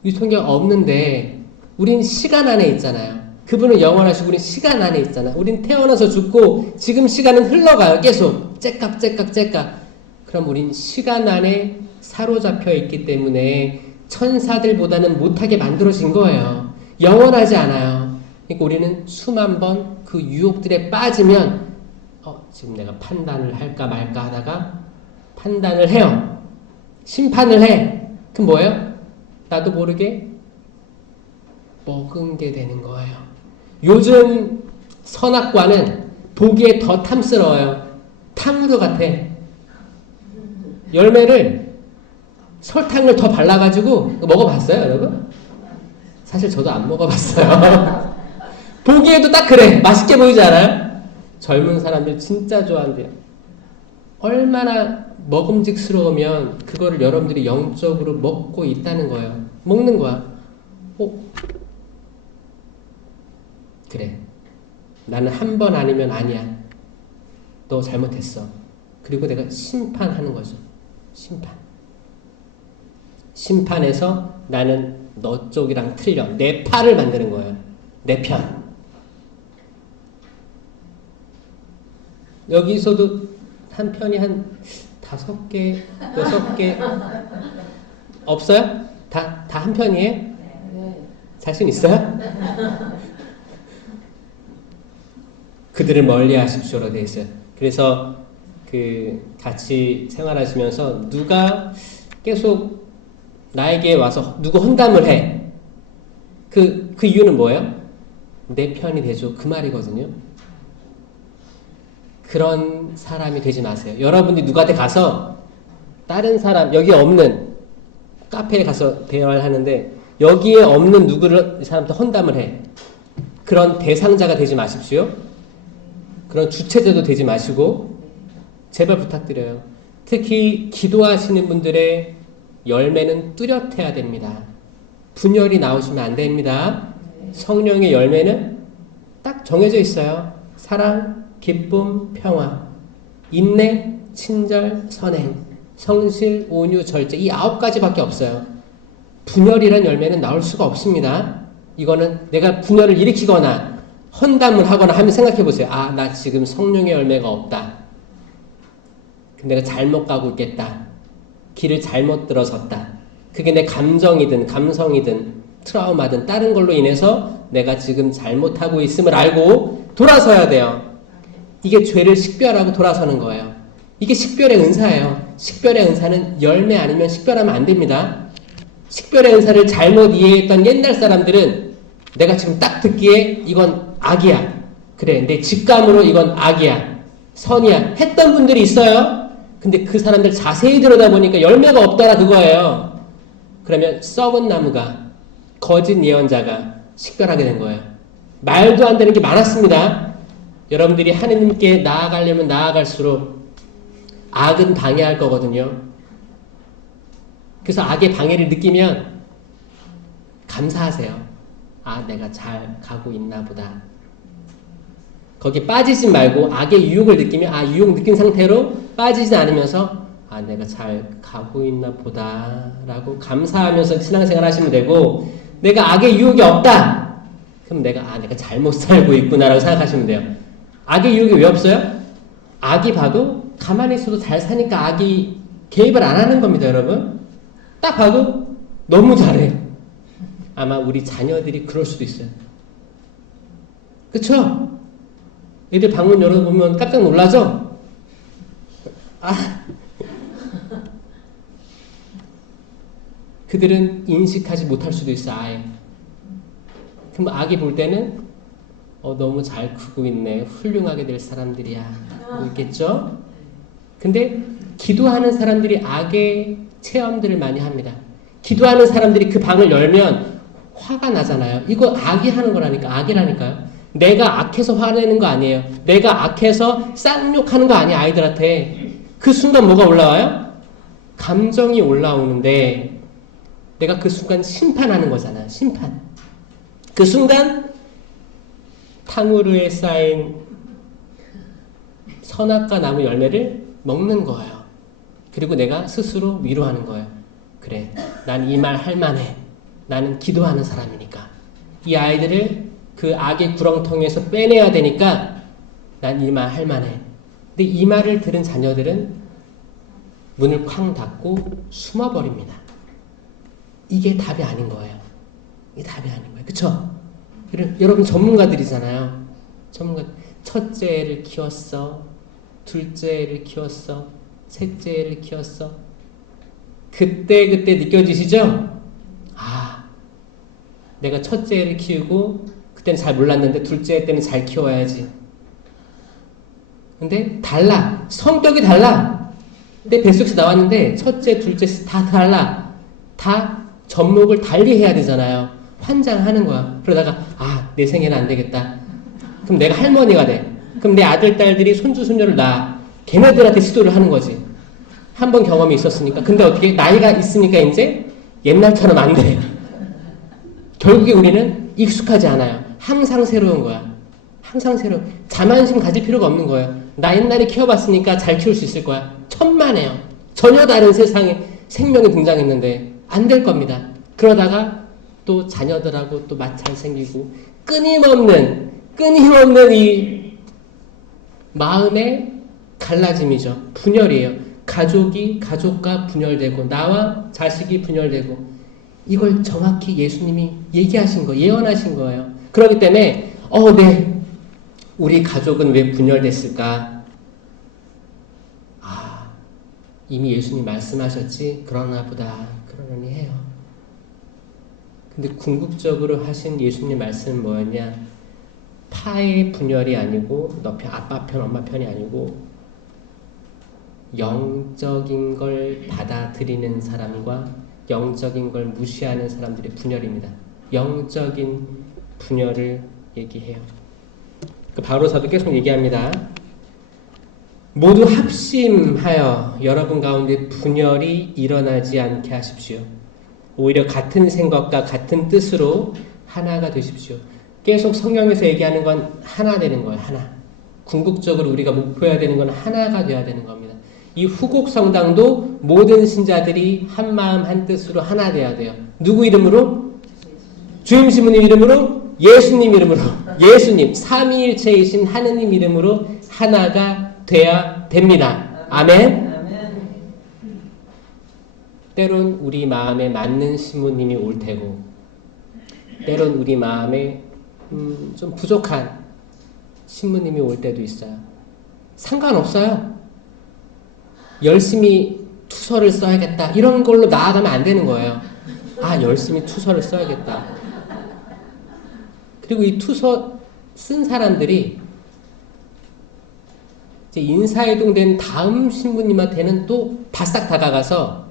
유통기한 없는데 우린 시간 안에 있잖아요. 그분은 영원하시고 우린 시간 안에 있잖아요. 우린 태어나서 죽고 지금 시간은 흘러가요. 계속 째깍. 그럼 우린 시간 안에 사로잡혀 있기 때문에 천사들보다는 못하게 만들어진 거예요. 영원하지 않아요. 그러니까 우리는 수만 번 그 유혹들에 빠지면 지금 내가 판단을 할까 말까 하다가 판단을 해요. 심판을 해. 그럼 뭐예요? 나도 모르게 먹은 게 되는 거예요. 요즘 선악과는 보기에 더 탐스러워요. 탕후루 같아. 열매를 설탕을 더 발라가지고 먹어봤어요, 여러분? 사실 저도 안 먹어봤어요. 보기에도 딱 그래. 맛있게 보이지 않아요? 젊은 사람들 진짜 좋아한대요. 얼마나 먹음직스러우면 그거를 여러분들이 영적으로 먹고 있다는 거예요. 먹는 거야. 그래. 나는 한 번 아니면 아니야. 너 잘못했어. 그리고 내가 심판하는 거죠. 심판해서 나는 너 쪽이랑 틀려. 내 팔을 만드는 거예요. 내 편. 여기서도 한 편이 한 5개, 6개 없어요? 다 한 편이에요? 네. 자신 있어요? 그들을 멀리 하십시오로 되어 있어요. 그래서 같이 생활하시면서 누가 계속 나에게 와서 누구 헌담을 해. 그 이유는 뭐예요? 내 편이 되죠. 그 말이거든요. 그런 사람이 되지 마세요. 여러분들이 누구한테 가서 다른 사람, 여기 없는 카페에 가서 대화를 하는데 여기에 없는 누구를 이 사람한테 헌담을 해. 그런 대상자가 되지 마십시오. 그런 주체자도 되지 마시고 제발 부탁드려요. 특히 기도하시는 분들의 열매는 뚜렷해야 됩니다. 분열이 나오시면 안 됩니다. 성령의 열매는 딱 정해져 있어요. 사랑, 기쁨, 평화, 인내, 친절, 선행, 성실, 온유, 절제 이 9가지밖에 없어요. 분열이란 열매는 나올 수가 없습니다. 이거는 내가 분열을 일으키거나 헌담을 하거나 하면 생각해 보세요. 나 지금 성령의 열매가 없다. 내가 잘못 가고 있겠다. 길을 잘못 들어섰다. 그게 내 감정이든 감성이든 트라우마든 다른 걸로 인해서 내가 지금 잘못하고 있음을 알고 돌아서야 돼요. 이게 죄를 식별하고 돌아서는 거예요. 이게 식별의 은사예요. 식별의 은사는 열매 아니면 식별하면 안 됩니다. 식별의 은사를 잘못 이해했던 옛날 사람들은 내가 지금 딱 듣기에 이건 악이야. 그래, 내 직감으로 이건 악이야. 선이야. 했던 분들이 있어요. 근데 그 사람들 자세히 들여다보니까 열매가 없더라 그거예요. 그러면 썩은 나무가, 거짓 예언자가 식별하게 된 거예요. 말도 안 되는 게 많았습니다. 여러분들이 하느님께 나아가려면 나아갈수록 악은 방해할 거거든요. 그래서 악의 방해를 느끼면 감사하세요. 내가 잘 가고 있나 보다. 거기 빠지지 말고 악의 유혹을 느끼면 유혹 느낀 상태로 빠지지 않으면서 내가 잘 가고 있나 보다 라고 감사하면서 신앙생활 하시면 되고, 내가 악의 유혹이 없다 그럼 내가 잘못 살고 있구나 라고 생각하시면 돼요. 악의 유혹이 왜 없어요? 악이 봐도 가만히 있어도 잘 사니까 악이 개입을 안 하는 겁니다. 여러분 딱 봐도 너무 잘해. 아마 우리 자녀들이 그럴 수도 있어요. 그쵸? 애들 방문 열어보면 깜짝 놀라죠? 그들은 인식하지 못할 수도 있어, 아예. 그럼 악이 볼 때는 너무 잘 크고 있네, 훌륭하게 될 사람들이야, 있겠죠? 근데 기도하는 사람들이 악의 체험들을 많이 합니다. 기도하는 사람들이 그 방을 열면 화가 나잖아요. 이거 악이 하는 거라니까, 악이라니까요. 내가 악해서 화내는 거 아니에요. 내가 악해서 쌍욕하는 거 아니야, 아이들한테. 그 순간 뭐가 올라와요? 감정이 올라오는데 내가 그 순간 심판하는 거잖아, 심판. 그 순간 탕후루에 쌓인 선악과 나무 열매를 먹는 거예요. 그리고 내가 스스로 위로하는 거예요. 그래, 난 이 말 할 만해. 나는 기도하는 사람이니까. 이 아이들을 그 악의 구렁텅이에서 빼내야 되니까 난 이 말 할 만해. 근데 이 말을 들은 자녀들은 문을 쾅 닫고 숨어버립니다. 이게 답이 아닌 거예요. 이게 답이 아닌 거예요. 그쵸? 여러분 전문가들이잖아요. 첫째를 키웠어. 둘째를 키웠어. 셋째를 키웠어. 그때 느껴지시죠? 아, 내가 첫째를 키우고 그때는 잘 몰랐는데 둘째 때는 잘 키워야지. 근데 달라. 성격이 달라. 내 뱃속에서 나왔는데 첫째, 둘째 다 달라. 다 접목을 달리 해야 되잖아요. 환장하는 거야. 그러다가 내 생애는 안 되겠다. 그럼 내가 할머니가 돼. 그럼 내 아들, 딸들이 손주, 손녀를 낳아. 걔네들한테 시도를 하는 거지. 한 번 경험이 있었으니까. 근데 어떻게 나이가 있으니까 이제 옛날처럼 안 돼. 결국에 우리는 익숙하지 않아요. 항상 새로운 거야. 항상 새로운. 자만심 가질 필요가 없는 거예요. 나 옛날에 키워봤으니까 잘 키울 수 있을 거야. 천만에요. 전혀 다른 세상에 생명이 등장했는데 안 될 겁니다. 그러다가 또 자녀들하고 또 마찰 생기고 끊임없는 이 마음의 갈라짐이죠. 분열이에요. 가족과 분열되고 나와 자식이 분열되고 이걸 정확히 예수님이 얘기하신 거, 예언하신 거예요. 그렇기 때문에 네. 우리 가족은 왜 분열됐을까? 이미 예수님 말씀하셨지? 그러나 보다 그러려니 해요. 근데 궁극적으로 하신 예수님 말씀은 뭐였냐? 파의 분열이 아니고 너 편, 아빠 편, 엄마 편이 아니고 영적인 걸 받아들이는 사람과 영적인 걸 무시하는 사람들의 분열입니다. 영적인 분열을 얘기해요. 바로 사도 계속 얘기합니다. 모두 합심하여 여러분 가운데 분열이 일어나지 않게 하십시오. 오히려 같은 생각과 같은 뜻으로 하나가 되십시오. 계속 성경에서 얘기하는 건 하나 되는 거예요. 하나. 궁극적으로 우리가 목표해야 되는 건 하나가 돼야 되는 겁니다. 이 후곡 성당도 모든 신자들이 한 마음 한 뜻으로 하나 돼야 돼요. 누구 이름으로? 주임 신부님 이름으로? 예수님 이름으로. 예수님 삼위일체이신 하느님 이름으로 하나가 돼야 됩니다. 아멘. 때론 우리 마음에 맞는 신부님이 올 테고 때론 우리 마음에 좀 부족한 신부님이 올 때도 있어요. 상관없어요. 열심히 투서를 써야겠다 이런 걸로 나아가면 안 되는 거예요. 열심히 투서를 써야겠다. 그리고 이 투서 쓴 사람들이 이제 인사이동된 다음 신부님한테는 또 바싹 다가가서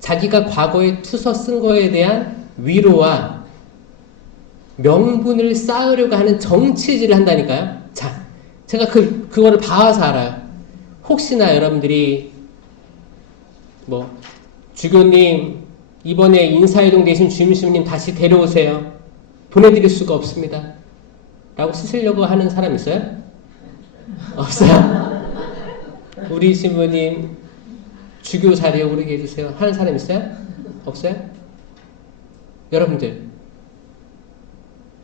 자기가 과거에 투서 쓴 거에 대한 위로와 명분을 쌓으려고 하는 정치질을 한다니까요. 자, 제가 그거를 봐와서 알아요. 혹시나 여러분들이 주교님 이번에 인사이동 되신 주임신부님 다시 데려오세요. 보내드릴 수가 없습니다. 라고 쓰시려고 하는 사람 있어요? 없어요? 우리 신부님 주교 자리에 오르게 해주세요. 하는 사람 있어요? 없어요? 여러분들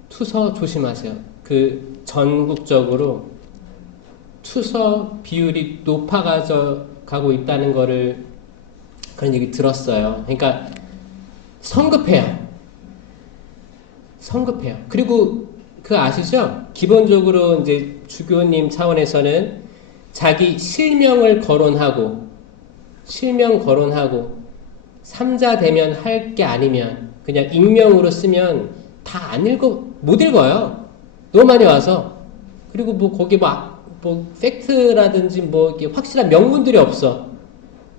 투서 조심하세요. 전국적으로 투서 비율이 높아가고 있다는 거를 그런 얘기 들었어요. 그러니까 성급해요. 그리고 아시죠? 기본적으로 이제 주교님 차원에서는 자기 실명 거론하고 삼자 되면 할 게 아니면 그냥 익명으로 쓰면 다 안 읽어 못 읽어요. 너무 많이 와서. 그리고 뭐 거기 뭐 팩트라든지 뭐 이렇게 확실한 명문들이 없어.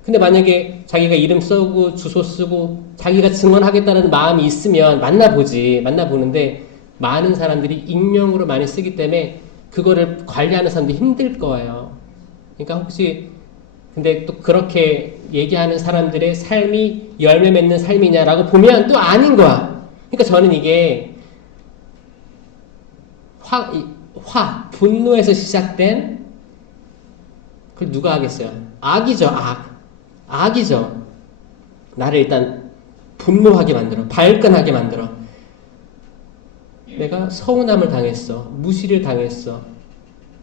근데 만약에 자기가 이름 쓰고 주소 쓰고 자기가 증언하겠다는 마음이 있으면 만나보는데 많은 사람들이 익명으로 많이 쓰기 때문에 그거를 관리하는 사람들이 힘들 거예요. 그러니까 혹시 근데 또 그렇게 얘기하는 사람들의 삶이 열매 맺는 삶이냐라고 보면 또 아닌 거야. 그러니까 저는 이게 분노에서 시작된 그걸 누가 하겠어요? 악이죠, 악이죠. 나를 일단 분노하게 만들어, 발끈하게 만들어. 내가 서운함을 당했어, 무시를 당했어.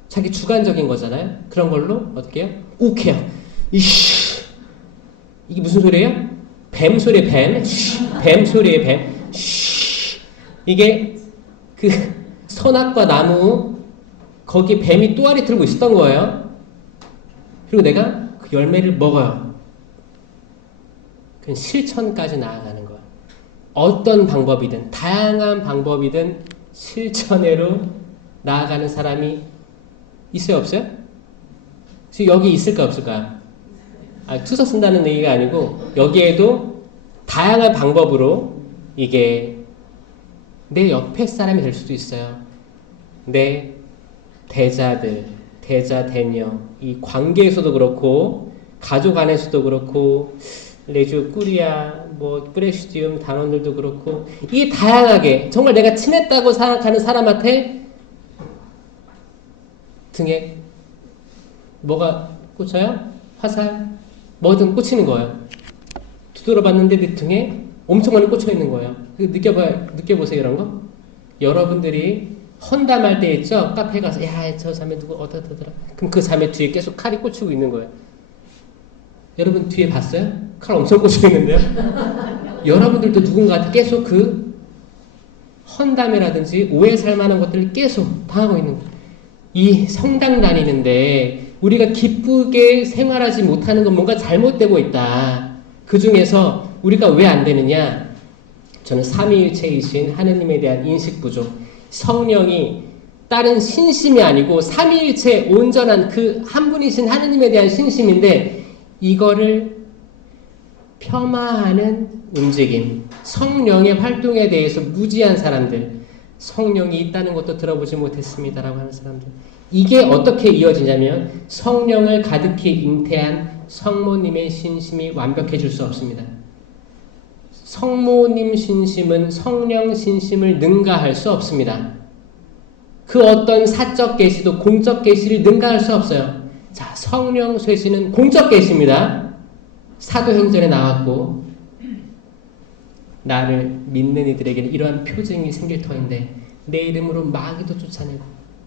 자기 주관적인 거잖아요. 그런 걸로 어떻게 해요? 욱해요. 이씨, 이게 무슨 소리예요? 뱀 소리에 뱀, 뱀 소리에 뱀. 이게 그 선악과 나무 거기 뱀이 또아리 들고 있었던 거예요. 그리고 내가 그 열매를 먹어요. 그 실천까지 나아가는 거예요. 어떤 방법이든 다양한 방법이든 실천으로 나아가는 사람이 있어요, 없어요? 지금 여기 있을까 없을까요? 투서 쓴다는 얘기가 아니고 여기에도 다양한 방법으로 이게 내 옆에 사람이 될 수도 있어요. 내 대자들, 대자, 대녀, 이 관계에서도 그렇고 가족 안에서도 그렇고 레주, 꾸리아, 뭐 프레시디움 단원들도 그렇고 이게 다양하게 정말 내가 친했다고 생각하는 사람한테 등에 뭐가 꽂혀요? 화살? 뭐든 꽂히는 거예요. 두드려봤는데 내 등에 엄청 많이 꽂혀 있는 거예요. 느껴보세요, 이런 거? 여러분들이 헌담할 때 있죠? 카페 가서, 야, 저 자매 누구 어떠더라? 그럼 그 자매 뒤에 계속 칼이 꽂히고 있는 거예요. 여러분 뒤에 봤어요? 칼 엄청 꽂혀 있는데요? 여러분들도 누군가한테 계속 그 헌담이라든지 오해 살 만한 것들을 계속 당하고 있는 거예요. 이 성당 다니는데 우리가 기쁘게 생활하지 못하는 건 뭔가 잘못되고 있다. 그 중에서 우리가 왜 안 되느냐? 저는 삼위일체이신 하느님에 대한 인식 부족. 성령이 다른 신심이 아니고 삼위일체 온전한 그 한 분이신 하느님에 대한 신심인데 이거를 폄하하는 움직임. 성령의 활동에 대해서 무지한 사람들. 성령이 있다는 것도 들어보지 못했습니다라고 하는 사람들. 이게 어떻게 이어지냐면 성령을 가득히 잉태한 성모님의 신심이 완벽해질 수 없습니다. 성모님 신심은 성령 신심을 능가할 수 없습니다. 그 어떤 사적 계시도 공적 계시를 능가할 수 없어요. 자, 성령 쇄신은 공적 계시입니다. 사도행전에 나왔고 나를 믿는 이들에게는 이러한 표징이 생길 터인데 내 이름으로 마귀도 쫓아내고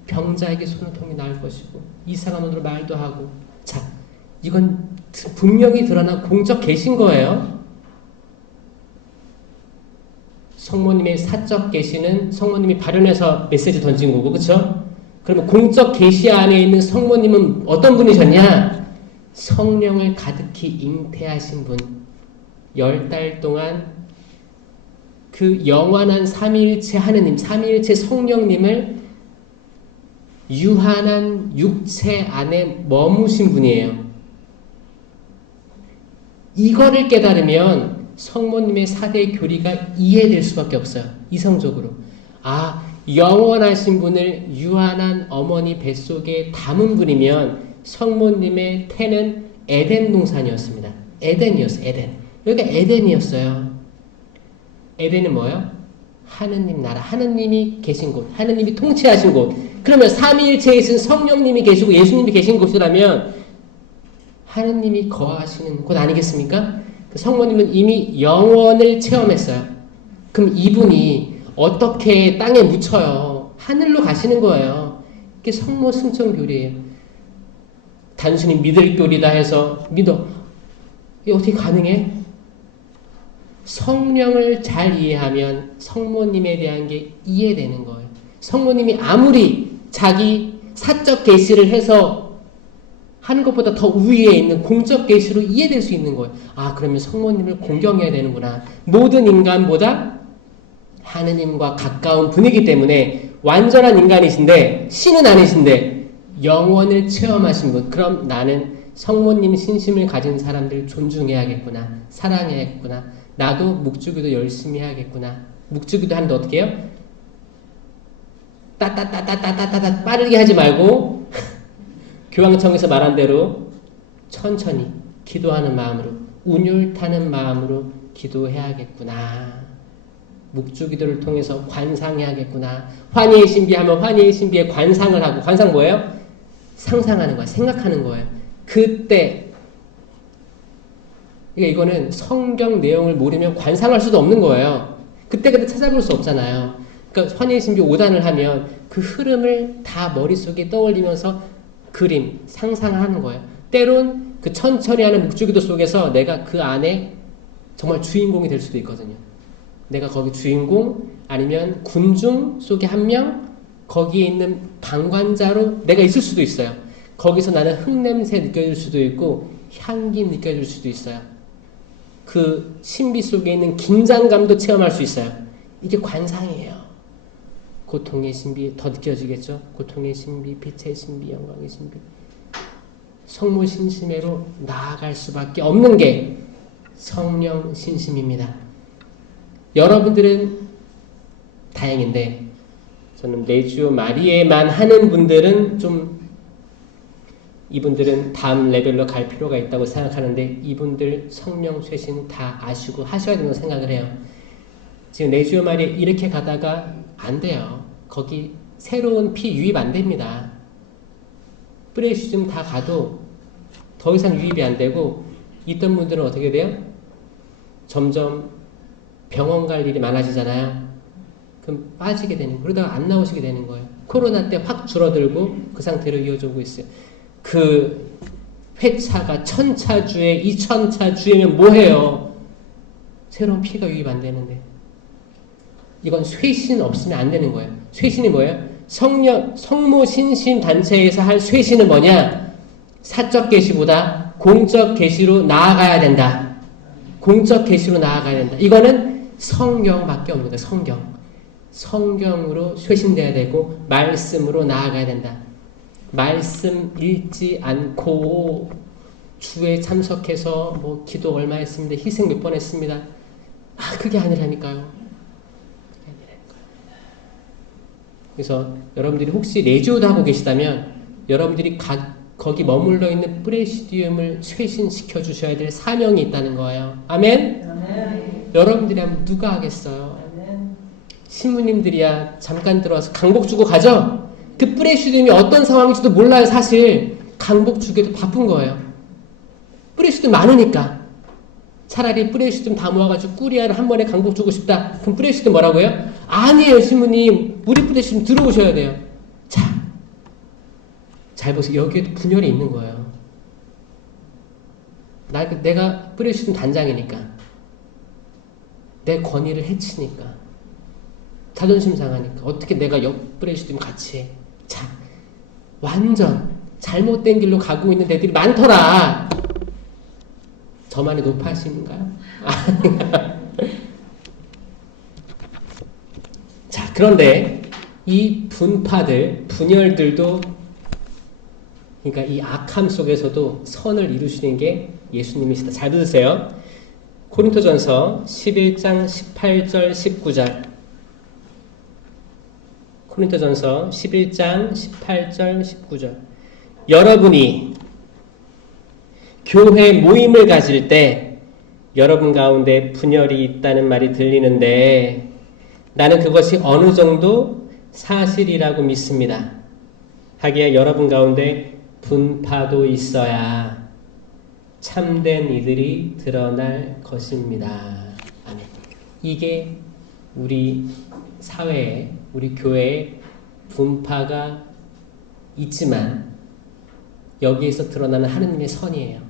병자에게 소노통이 나을 것이고 이상한 언어로 말도 하고. 자, 이건 분명히 드러난 공적 계신 거예요. 성모님의 사적 계시는 성모님이 발현해서 메시지 던진 거고, 그렇죠? 그러면 공적 계시 안에 있는 성모님은 어떤 분이셨냐? 성령을 가득히 잉태하신 분. 10달 동안 그 영원한 삼위일체 하느님, 삼위일체 성령님을 유한한 육체 안에 머무신 분이에요. 이거를 깨달으면 성모님의 4대 교리가 이해될 수밖에 없어요. 이성적으로. 아, 영원하신 분을 유한한 어머니 뱃속에 담은 분이면 성모님의 태는 에덴 동산이었습니다. 에덴이었어요. 에덴. 여기가 에덴이었어요. 에덴은 뭐예요? 하느님 나라, 하느님이 계신 곳, 하느님이 통치하신 곳. 그러면 삼위일체에 있는 성령님이 계시고 예수님이 계신 곳이라면 하느님이 거하시는 곳 아니겠습니까? 그 성모님은 이미 영원을 체험했어요. 그럼 이분이 어떻게 땅에 묻혀요? 하늘로 가시는 거예요. 이게 성모 승천 교리예요. 단순히 믿을 교리다 해서 믿어. 이게 어떻게 가능해? 성령을 잘 이해하면 성모님에 대한 게 이해되는 거예요. 성모님이 아무리 자기 사적 계시를 해서 하는 것보다 더 우위에 있는 공적 계시로 이해될 수 있는 거예요. 아, 그러면 성모님을 공경해야 되는구나. 모든 인간보다 하느님과 가까운 분이기 때문에 완전한 인간이신데 신은 아니신데 영원을 체험하신 분. 그럼 나는 성모님 신심을 가진 사람들 존중해야겠구나. 사랑해야겠구나. 나도 묵주기도 열심히 해야겠구나. 묵주기도 하는데 어떻게 해요? 따따따따따따따 빠르게 하지 말고 교황청에서 말한 대로 천천히 기도하는 마음으로 운율 타는 마음으로 기도해야겠구나. 묵주기도를 통해서 관상해야겠구나. 환희의 신비하면 환희의 신비에 관상을 하고, 관상 뭐예요? 상상하는 거예요. 생각하는 거예요. 그때 이거는 성경 내용을 모르면 관상할 수도 없는 거예요. 그때 찾아볼 수 없잖아요. 그러니까 환희의 신비 5단을 하면 그 흐름을 다 머릿속에 떠올리면서 그림, 상상을 하는 거예요. 때론 그 천천히 하는 묵주기도 속에서 내가 그 안에 정말 주인공이 될 수도 있거든요. 내가 거기 주인공 아니면 군중 속에 한 명, 거기에 있는 방관자로 내가 있을 수도 있어요. 거기서 나는 흙냄새 느껴질 수도 있고 향기 느껴질 수도 있어요. 그 신비 속에 있는 긴장감도 체험할 수 있어요. 이게 관상이에요. 고통의 신비 더 느껴지겠죠? 고통의 신비, 빛의 신비, 영광의 신비. 성모 신심회로 나아갈 수밖에 없는 게 성령 신심입니다. 여러분들은 다행인데 저는 레지오 마리에만 하는 분들은 좀 이분들은 다음 레벨로 갈 필요가 있다고 생각하는데 이분들 성령 쇄신 다 아시고 하셔야 된다고 생각을 해요. 지금 레지오 마리에 이렇게 가다가 안 돼요. 거기 새로운 피 유입 안 됩니다. 프레시즘 다 가도 더 이상 유입이 안 되고 있던 분들은 어떻게 돼요? 점점 병원 갈 일이 많아지잖아요. 그럼 빠지게 되는 거예요. 그러다가 안 나오시게 되는 거예요. 코로나 때 확 줄어들고 그 상태로 이어져 오고 있어요. 그 회차가 1000차 주에 2000차 주에면 뭐해요? 새로운 피가 유입 안 되는데 이건 쇄신 없으면 안 되는 거예요. 쇄신이 뭐예요? 성모 신심 단체에서 할 쇄신은 뭐냐? 사적 계시보다 공적 계시로 나아가야 된다. 공적 계시로 나아가야 된다. 이거는 성경밖에 없는 거예요. 성경. 성경으로 쇄신돼야 되고 말씀으로 나아가야 된다. 말씀 읽지 않고 주에 참석해서 뭐 기도 얼마 했습니다. 희생 몇 번 했습니다. 그게 아니라니까요. 그래서 여러분들이 혹시 레지오도 하고 계시다면 여러분들이 거기 머물러 있는 프레시디움을 쇄신시켜 주셔야 될 사명이 있다는 거예요. 아멘? 아멘. 여러분들이 하면 누가 하겠어요? 아멘. 신부님들이야 잠깐 들어와서 강복 주고 가죠? 그 프레시디움이 어떤 상황인지도 몰라요. 사실 강복 주기도 바쁜 거예요. 프레시디움 많으니까. 차라리 프레시디움 다 모아가지고 꾸리아를 한 번에 강복 주고 싶다. 그럼 프레시디움 뭐라고 해요? 아니에요 신부님. 우리 프레시디움 들어오셔야 돼요. 자, 잘 보세요. 여기에도 분열이 있는 거예요. 내가 프레시디움 단장이니까 내 권위를 해치니까 자존심 상하니까 어떻게 내가 옆 프레시디움 같이 해. 자, 완전 잘못된 길로 가고 있는 데들이 많더라. 저만의 노파심인가요? 자, 그런데 이 분파들, 분열들도 그러니까 이 악함 속에서도 선을 이루시는 게 예수님이시다. 잘 들으세요. 고린토전서 11장 18절 19절 고린토전서 11장 18절 19절 여러분이 교회 모임을 가질 때 여러분 가운데 분열이 있다는 말이 들리는데 나는 그것이 어느 정도 사실이라고 믿습니다. 하기야 여러분 가운데 분파도 있어야 참된 이들이 드러날 것입니다. 아멘. 이게 우리 사회에, 우리 교회에 분파가 있지만 여기에서 드러나는 하느님의 선이에요.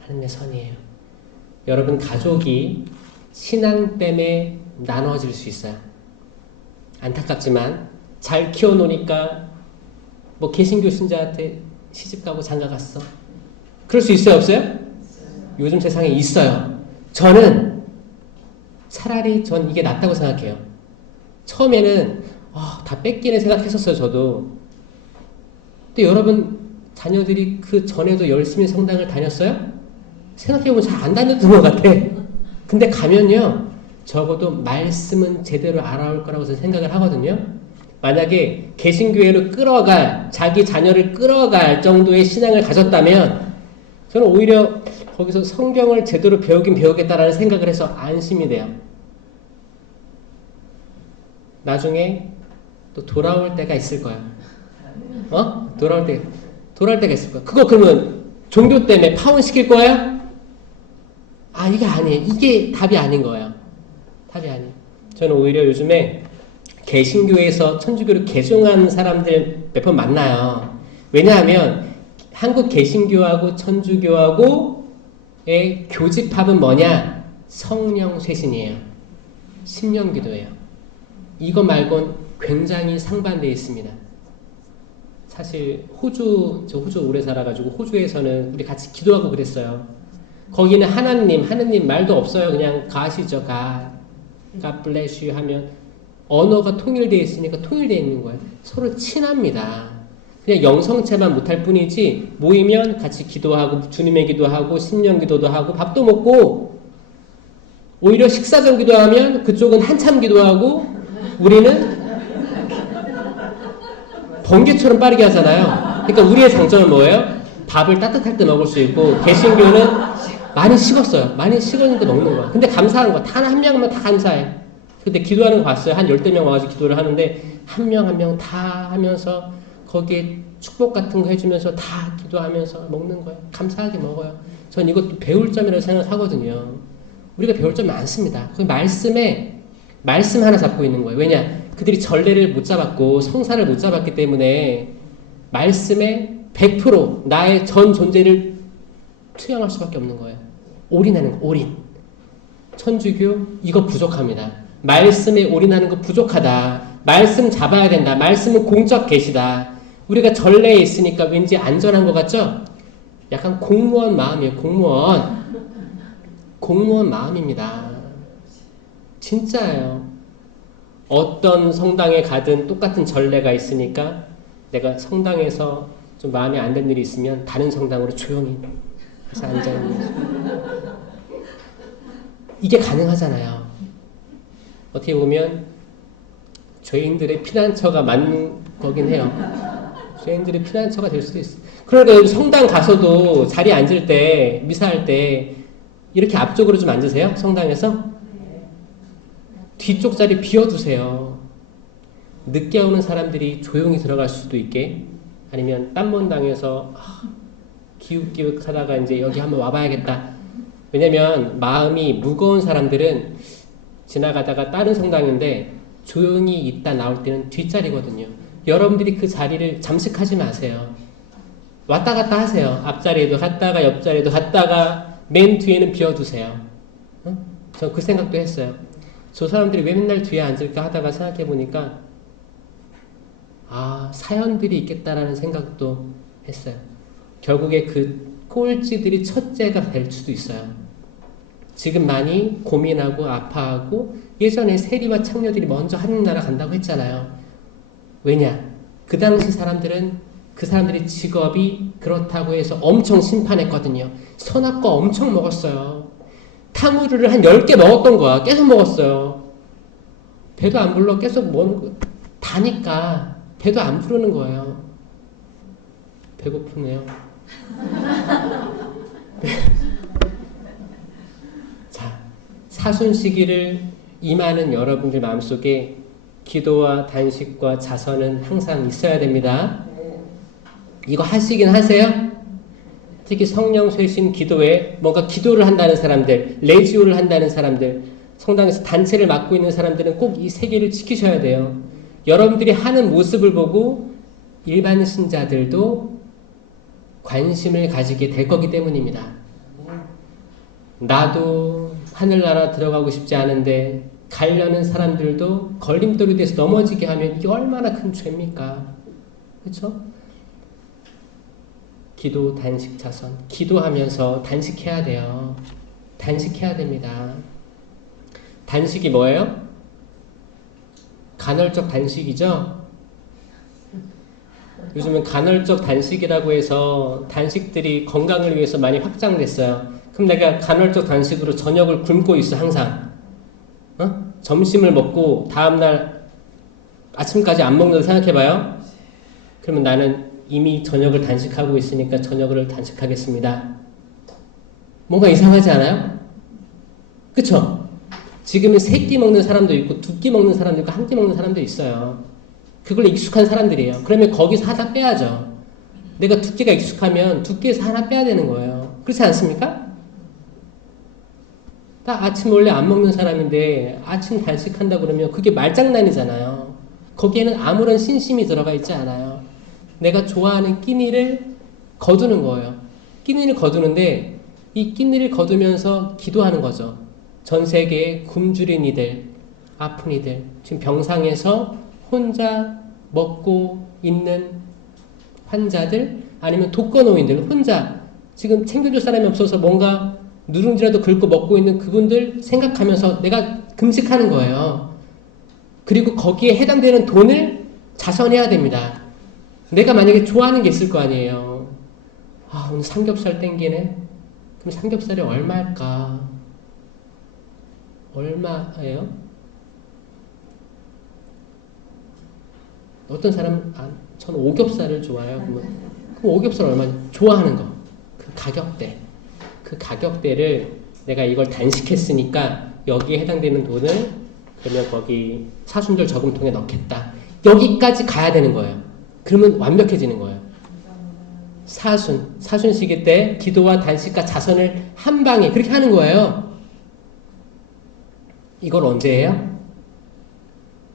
하느님의 선이에요. 여러분 가족이 신앙 때문에 나눠질 수 있어요. 안타깝지만 잘 키워놓으니까 뭐 개신교 신자한테 시집가고 장가갔어. 그럴 수 있어요, 없어요? 요즘 세상에 있어요. 저는 차라리 전 이게 낫다고 생각해요. 처음에는 다 뺏기는 생각했었어요, 저도. 근데 여러분 자녀들이 그 전에도 열심히 성당을 다녔어요? 생각해보면 잘 안 다녔던 것 같아. 근데 가면요, 적어도 말씀은 제대로 알아올 거라고 생각을 하거든요. 만약에 개신교회로 끌어갈, 자기 자녀를 끌어갈 정도의 신앙을 가졌다면 저는 오히려 거기서 성경을 제대로 배우긴 배우겠다라는 생각을 해서 안심이 돼요. 나중에 또 돌아올 때가 있을 거야. 돌아올 때가 있을 거야. 그거 그러면 종교 때문에 파혼시킬 거야? 이게 아니에요. 이게 답이 아닌 거예요. 답이 아니에요. 저는 오히려 요즘에 개신교에서 천주교를 개종한 사람들 몇 번 만나요. 왜냐하면 한국 개신교하고 천주교하고의 교집합은 뭐냐? 성령 쇄신이에요. 신령기도예요. 이거 말곤 굉장히 상반되어 있습니다. 사실 저 호주 오래 살아가지고 호주에서는 우리 같이 기도하고 그랬어요. 거기는 하나님 말도 없어요. 그냥 가시죠, God bless you 하면 언어가 통일되어 있으니까 통일되어 있는 거예요. 서로 친합니다. 그냥 영성체만 못할 뿐이지 모이면 같이 기도하고 주님의 기도하고 신령 기도도 하고 밥도 먹고 오히려 식사전 기도하면 그쪽은 한참 기도하고 우리는 번개처럼 빠르게 하잖아요. 그러니까 우리의 장점은 뭐예요? 밥을 따뜻할 때 먹을 수 있고 개신교는 많이 식었어요. 많이 식었는데 먹는 거야. 근데 감사한 거야. 단 한 명만 다 감사해. 근데 기도하는 거 봤어요. 한 10대 명 와가지고 기도를 하는데 한 명 한 명 다 하면서 거기에 축복 같은 거 해주면서 다 기도하면서 먹는 거예요. 감사하게 먹어요. 전 이것도 배울 점이라고 생각하거든요. 우리가 배울 점이 많습니다. 그 말씀 하나 잡고 있는 거예요. 왜냐? 그들이 전례를 못 잡았고 성사를 못 잡았기 때문에 말씀에 100% 나의 전 존재를 투영할 수밖에 없는 거예요. 올인하는 거, 올인. 천주교 이거 부족합니다. 말씀에 올인하는 거 부족하다. 말씀 잡아야 된다. 말씀은 공적 계시다. 우리가 전례에 있으니까 왠지 안전한 것 같죠? 약간 공무원 마음이에요. 공무원 마음입니다. 진짜예요. 어떤 성당에 가든 똑같은 전례가 있으니까 내가 성당에서 좀 마음에 안 드는 일이 있으면 다른 성당으로 조용히 가서 앉아있는 거죠. 이게 가능하잖아요. 어떻게 보면 죄인들의 피난처가 맞는 거긴 해요. 죄인들의 피난처가 될 수도 있어요. 그러니까 성당 가서도 자리에 앉을 때 미사할 때 이렇게 앞쪽으로 좀 앉으세요. 성당에서 뒤쪽 자리 비워두세요. 늦게 오는 사람들이 조용히 들어갈 수도 있게, 아니면 딴 문당에서 기웃기웃 하다가 이제 여기 한번 와봐야겠다. 왜냐면 마음이 무거운 사람들은 지나가다가 다른 성당인데 조용히 있다 나올 때는 뒷자리거든요. 여러분들이 그 자리를 잠식하지 마세요. 왔다 갔다 하세요. 앞자리에도 갔다가 옆자리에도 갔다가 맨 뒤에는 비워두세요. 저 그 생각도 했어요. 저 사람들이 왜 맨날 뒤에 앉을까 하다가 생각해보니까 사연들이 있겠다라는 생각도 했어요. 결국에 그 꼴찌들이 첫째가 될 수도 있어요. 지금 많이 고민하고 아파하고, 예전에 세리와 창녀들이 먼저 하늘나라 간다고 했잖아요. 왜냐? 그 당시 사람들은 그 사람들의 직업이 그렇다고 해서 엄청 심판했거든요. 선악과 엄청 먹었어요. 탕후루를 한 10개 먹었던 거야. 계속 먹었어요. 배도 안 불러. 계속 다니까 배도 안 부르는 거예요. 배고프네요. 자, 사순시기를 임하는 여러분들 마음속에 기도와 단식과 자선은 항상 있어야 됩니다. 이거 하시긴 하세요? 특히 성령 쇄신 기도에 뭔가 기도를 한다는 사람들, 레지오를 한다는 사람들, 성당에서 단체를 맡고 있는 사람들은 꼭 이 세 개를 지키셔야 돼요. 여러분들이 하는 모습을 보고 일반 신자들도 관심을 가지게 될 거기 때문입니다. 나도 하늘나라 들어가고 싶지 않은데 가려는 사람들도 걸림돌이 돼서 넘어지게 하면 이게 얼마나 큰 죄입니까? 그렇죠? 기도, 단식, 자선. 기도하면서 단식해야 돼요. 단식해야 됩니다. 단식이 뭐예요? 간헐적 단식이죠? 요즘은 간헐적 단식이라고 해서 단식들이 건강을 위해서 많이 확장됐어요. 그럼 내가 간헐적 단식으로 저녁을 굶고 있어, 항상. 점심을 먹고 다음날 아침까지 안 먹는다고 생각해봐요. 그러면 나는 이미 저녁을 단식하고 있으니까 저녁을 단식하겠습니다. 뭔가 이상하지 않아요? 그쵸? 지금은 3끼 먹는 사람도 있고 2끼 먹는 사람도 있고 1끼 먹는 사람도 있어요. 그걸 익숙한 사람들이에요. 그러면 거기서 하나 빼야죠. 내가 2끼가 익숙하면 2끼에서 하나 빼야 되는 거예요. 그렇지 않습니까? 딱 아침 원래 안 먹는 사람인데 아침 단식한다 그러면 그게 말장난이잖아요. 거기에는 아무런 신심이 들어가 있지 않아요. 내가 좋아하는 끼니를 거두는 거예요. 끼니를 거두는데 이 끼니를 거두면서 기도하는 거죠. 전 세계의 굶주린 이들, 아픈 이들, 지금 병상에서 혼자 먹고 있는 환자들, 아니면 독거노인들, 혼자 지금 챙겨줄 사람이 없어서 뭔가 누룽지라도 긁고 먹고 있는 그분들 생각하면서 내가 금식하는 거예요. 그리고 거기에 해당되는 돈을 자선해야 됩니다. 내가 만약에 좋아하는 게 있을 거 아니에요. 아, 오늘 삼겹살 땡기네? 그럼 삼겹살이 얼마일까? 얼마예요? 어떤 사람은 저는 오겹살을 좋아해요. 그럼 오겹살 얼마냐? 좋아하는 거. 그 가격대. 그 가격대를 내가 이걸 단식했으니까 여기에 해당되는 돈을 그러면 거기 사순절 저금통에 넣겠다. 여기까지 가야 되는 거예요. 그러면 완벽해지는 거예요. 사순 시기 때 기도와 단식과 자선을 한 방에 그렇게 하는 거예요. 이걸 언제 해요?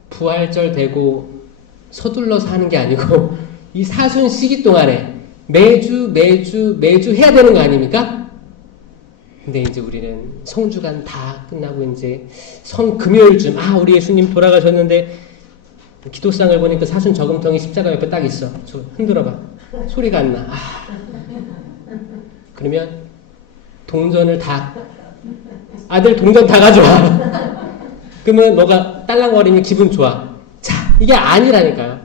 부활절 되고 서둘러서 하는 게 아니고 이 사순 시기 동안에 매주 해야 되는 거 아닙니까? 근데 이제 우리는 성주간 다 끝나고 이제 성금요일쯤 우리 예수님 돌아가셨는데 기도상을 보니까 사순 저금통이 십자가 옆에 딱 있어. 저 흔들어봐. 소리가 안 나. 그러면 동전을 아들 동전 다 가져와. 그러면 너가 딸랑거리면 기분 좋아. 자, 이게 아니라니까요.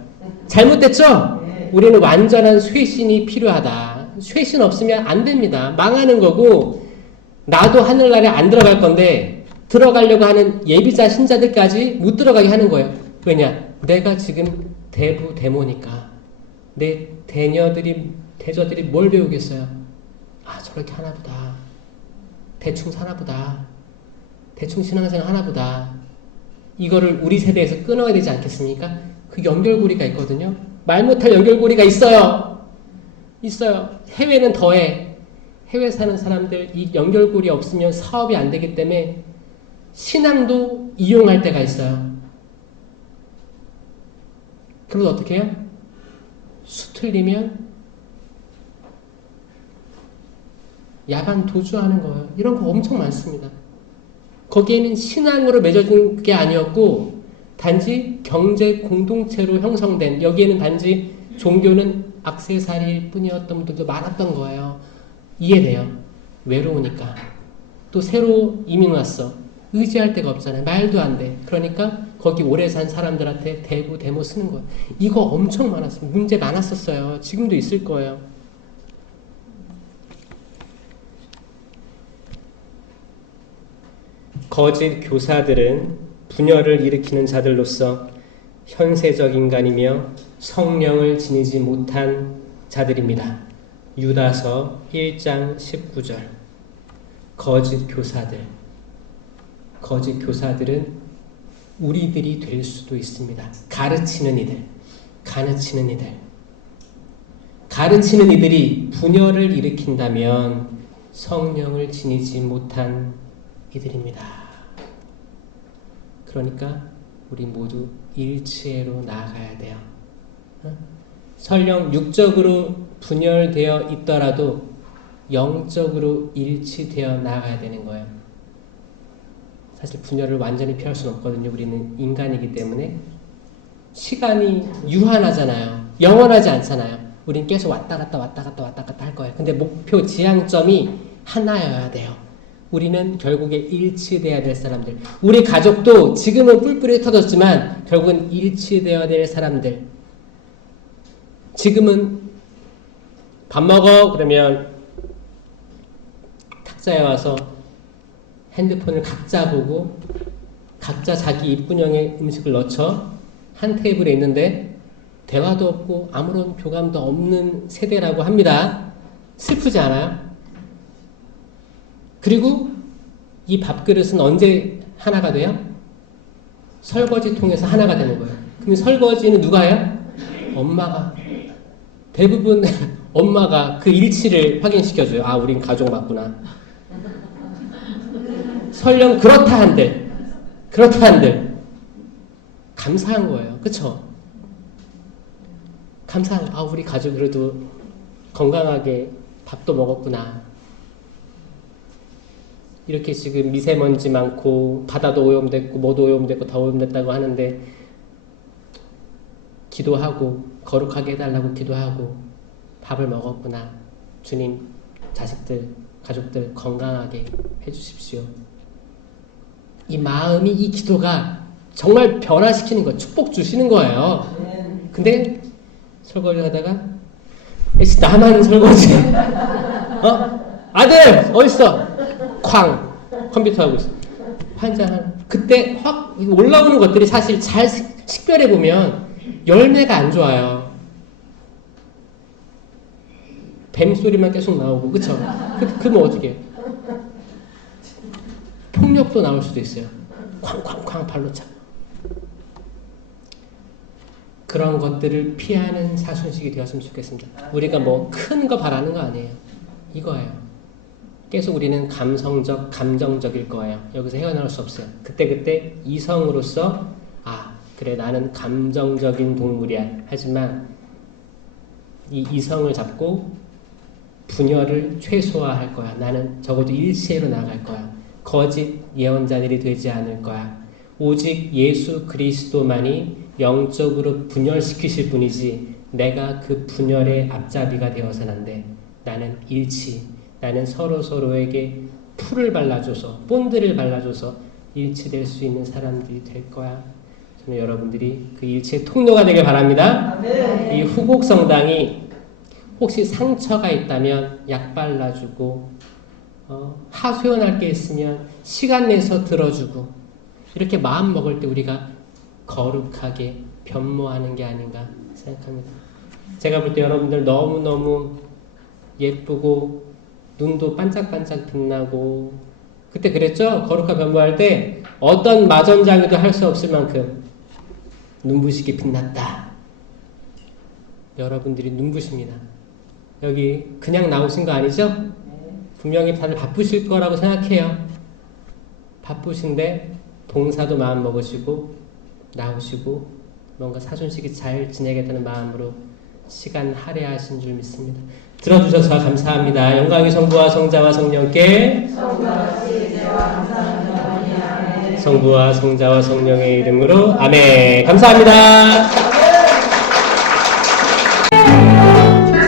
잘못됐죠? 우리는 완전한 쇄신이 필요하다. 쇄신 없으면 안 됩니다. 망하는 거고, 나도 하늘나라에 안 들어갈 건데 들어가려고 하는 예비자 신자들까지 못 들어가게 하는 거예요. 왜냐? 내가 지금 대모니까 내 대저들이 뭘 배우겠어요? 저렇게 하나보다. 대충 사나보다. 대충 신앙생활 하나보다. 이거를 우리 세대에서 끊어야 되지 않겠습니까? 그 연결고리가 있거든요. 말 못할 연결고리가 있어요. 해외는 더해. 해외 사는 사람들 이 연결고리 없으면 사업이 안 되기 때문에 신앙도 이용할 때가 있어요. 그러면 어떻게 해요? 수틀리면 야반 도주하는 거예요. 이런 거 엄청 많습니다. 거기에는 신앙으로 맺어진 게 아니었고 단지 경제 공동체로 형성된, 여기에는 단지 종교는 액세서리일 뿐이었던 분들도 많았던 거예요. 이해돼요. 외로우니까. 또 새로 이민 왔어. 의지할 데가 없잖아요. 말도 안 돼. 그러니까 거기 오래 산 사람들한테 데모 쓰는 거예요. 이거 엄청 많았어요. 문제 많았었어요. 지금도 있을 거예요. 거짓 교사들은 분열을 일으키는 자들로서 현세적 인간이며 성령을 지니지 못한 자들입니다. 유다서 1장 19절. 거짓 교사들은 우리들이 될 수도 있습니다. 가르치는 이들이 분열을 일으킨다면 성령을 지니지 못한 이들입니다. 그러니까 우리 모두 일치회로 나아가야 돼요. 설령 육적으로 분열되어 있더라도 영적으로 일치되어 나아가야 되는 거예요. 사실 분열을 완전히 피할 수는 없거든요. 우리는 인간이기 때문에. 시간이 유한하잖아요. 영원하지 않잖아요. 우린 계속 왔다 갔다 할 거예요. 근데 목표 지향점이 하나여야 돼요. 우리는 결국에 일치돼야 될 사람들. 우리 가족도 지금은 뿔뿔이 터졌지만 결국은 일치되어야 될 사람들. 지금은 밥 먹어 그러면 탁자에 와서 핸드폰을 각자 보고 각자 자기 입구형의 음식을 넣죠. 한 테이블에 있는데 대화도 없고 아무런 교감도 없는 세대라고 합니다. 슬프지 않아요? 그리고 이 밥그릇은 언제 하나가 돼요? 설거지 통해서 하나가 되는 거예요. 그럼 설거지는 누가 해요? 엄마가. 대부분 엄마가 그 일치를 확인시켜줘요. 아, 우린 가족 맞구나. 설령 그렇다 한들 감사한 거예요. 그쵸? 감사한, 아, 우리 가족 그래도 건강하게 밥도 먹었구나. 이렇게 지금 미세먼지 많고 바다도 오염됐고 뭐도 오염됐고 다 오염됐다고 하는데 기도하고 거룩하게 해달라고 기도하고 밥을 먹었구나. 주님, 자식들, 가족들 건강하게 해주십시오. 이 마음이, 이 기도가 정말 변화시키는 거예요. 축복 주시는 거예요. 근데 설거지 하다가 나만 설거지. 아들 어딨어? 쾅 컴퓨터 하고 있어. 환장한. 그때 확 올라오는 것들이 사실 잘 식별해 보면 열매가 안 좋아요. 뱀 소리만 계속 나오고, 그쵸? 그러면 어떻게 해요? 폭력도 나올 수도 있어요. 쾅쾅쾅 발로 차. 그런 것들을 피하는 사순식이 되었으면 좋겠습니다. 우리가 뭐 큰 거 바라는 거 아니에요. 이거예요. 계속 우리는 감정적일 거예요. 여기서 헤어나올 수 없어요. 그때 이성으로서 아, 그래 나는 감정적인 동물이야. 하지만 이 이성을 잡고 분열을 최소화할 거야. 나는 적어도 일체로 나아갈 거야. 거짓 예언자들이 되지 않을 거야. 오직 예수 그리스도만이 영적으로 분열시키실 분이지 내가 그 분열의 앞잡이가 되어서는 안 돼. 나는 일치. 나는 서로에게 풀을 발라줘서 본드를 발라줘서 일치될 수 있는 사람들이 될 거야. 저는 여러분들이 그 일치의 통로가 되길 바랍니다. 네. 이 후곡성당이 혹시 상처가 있다면 약 발라주고 하소연할 게 있으면 시간 내서 들어주고 이렇게 마음 먹을 때 우리가 거룩하게 변모하는 게 아닌가 생각합니다. 제가 볼 때 여러분들 너무너무 예쁘고 눈도 반짝반짝 빛나고 그때 그랬죠? 거룩한 변모할 때 어떤 마전장이도 할 수 없을 만큼 눈부시게 빛났다. 여러분들이 눈부십니다. 여기 그냥 나오신 거 아니죠? 분명히 다들 바쁘실 거라고 생각해요. 바쁘신데 봉사도 마음 먹으시고 나오시고 뭔가 사순식이 잘 지내겠다는 마음으로 시간 할애하신 줄 믿습니다. 들어주셔서 감사합니다. 영광이 성부와 성자와 성령께 성부와 성자와 성령의 이름으로 아멘. 감사합니다.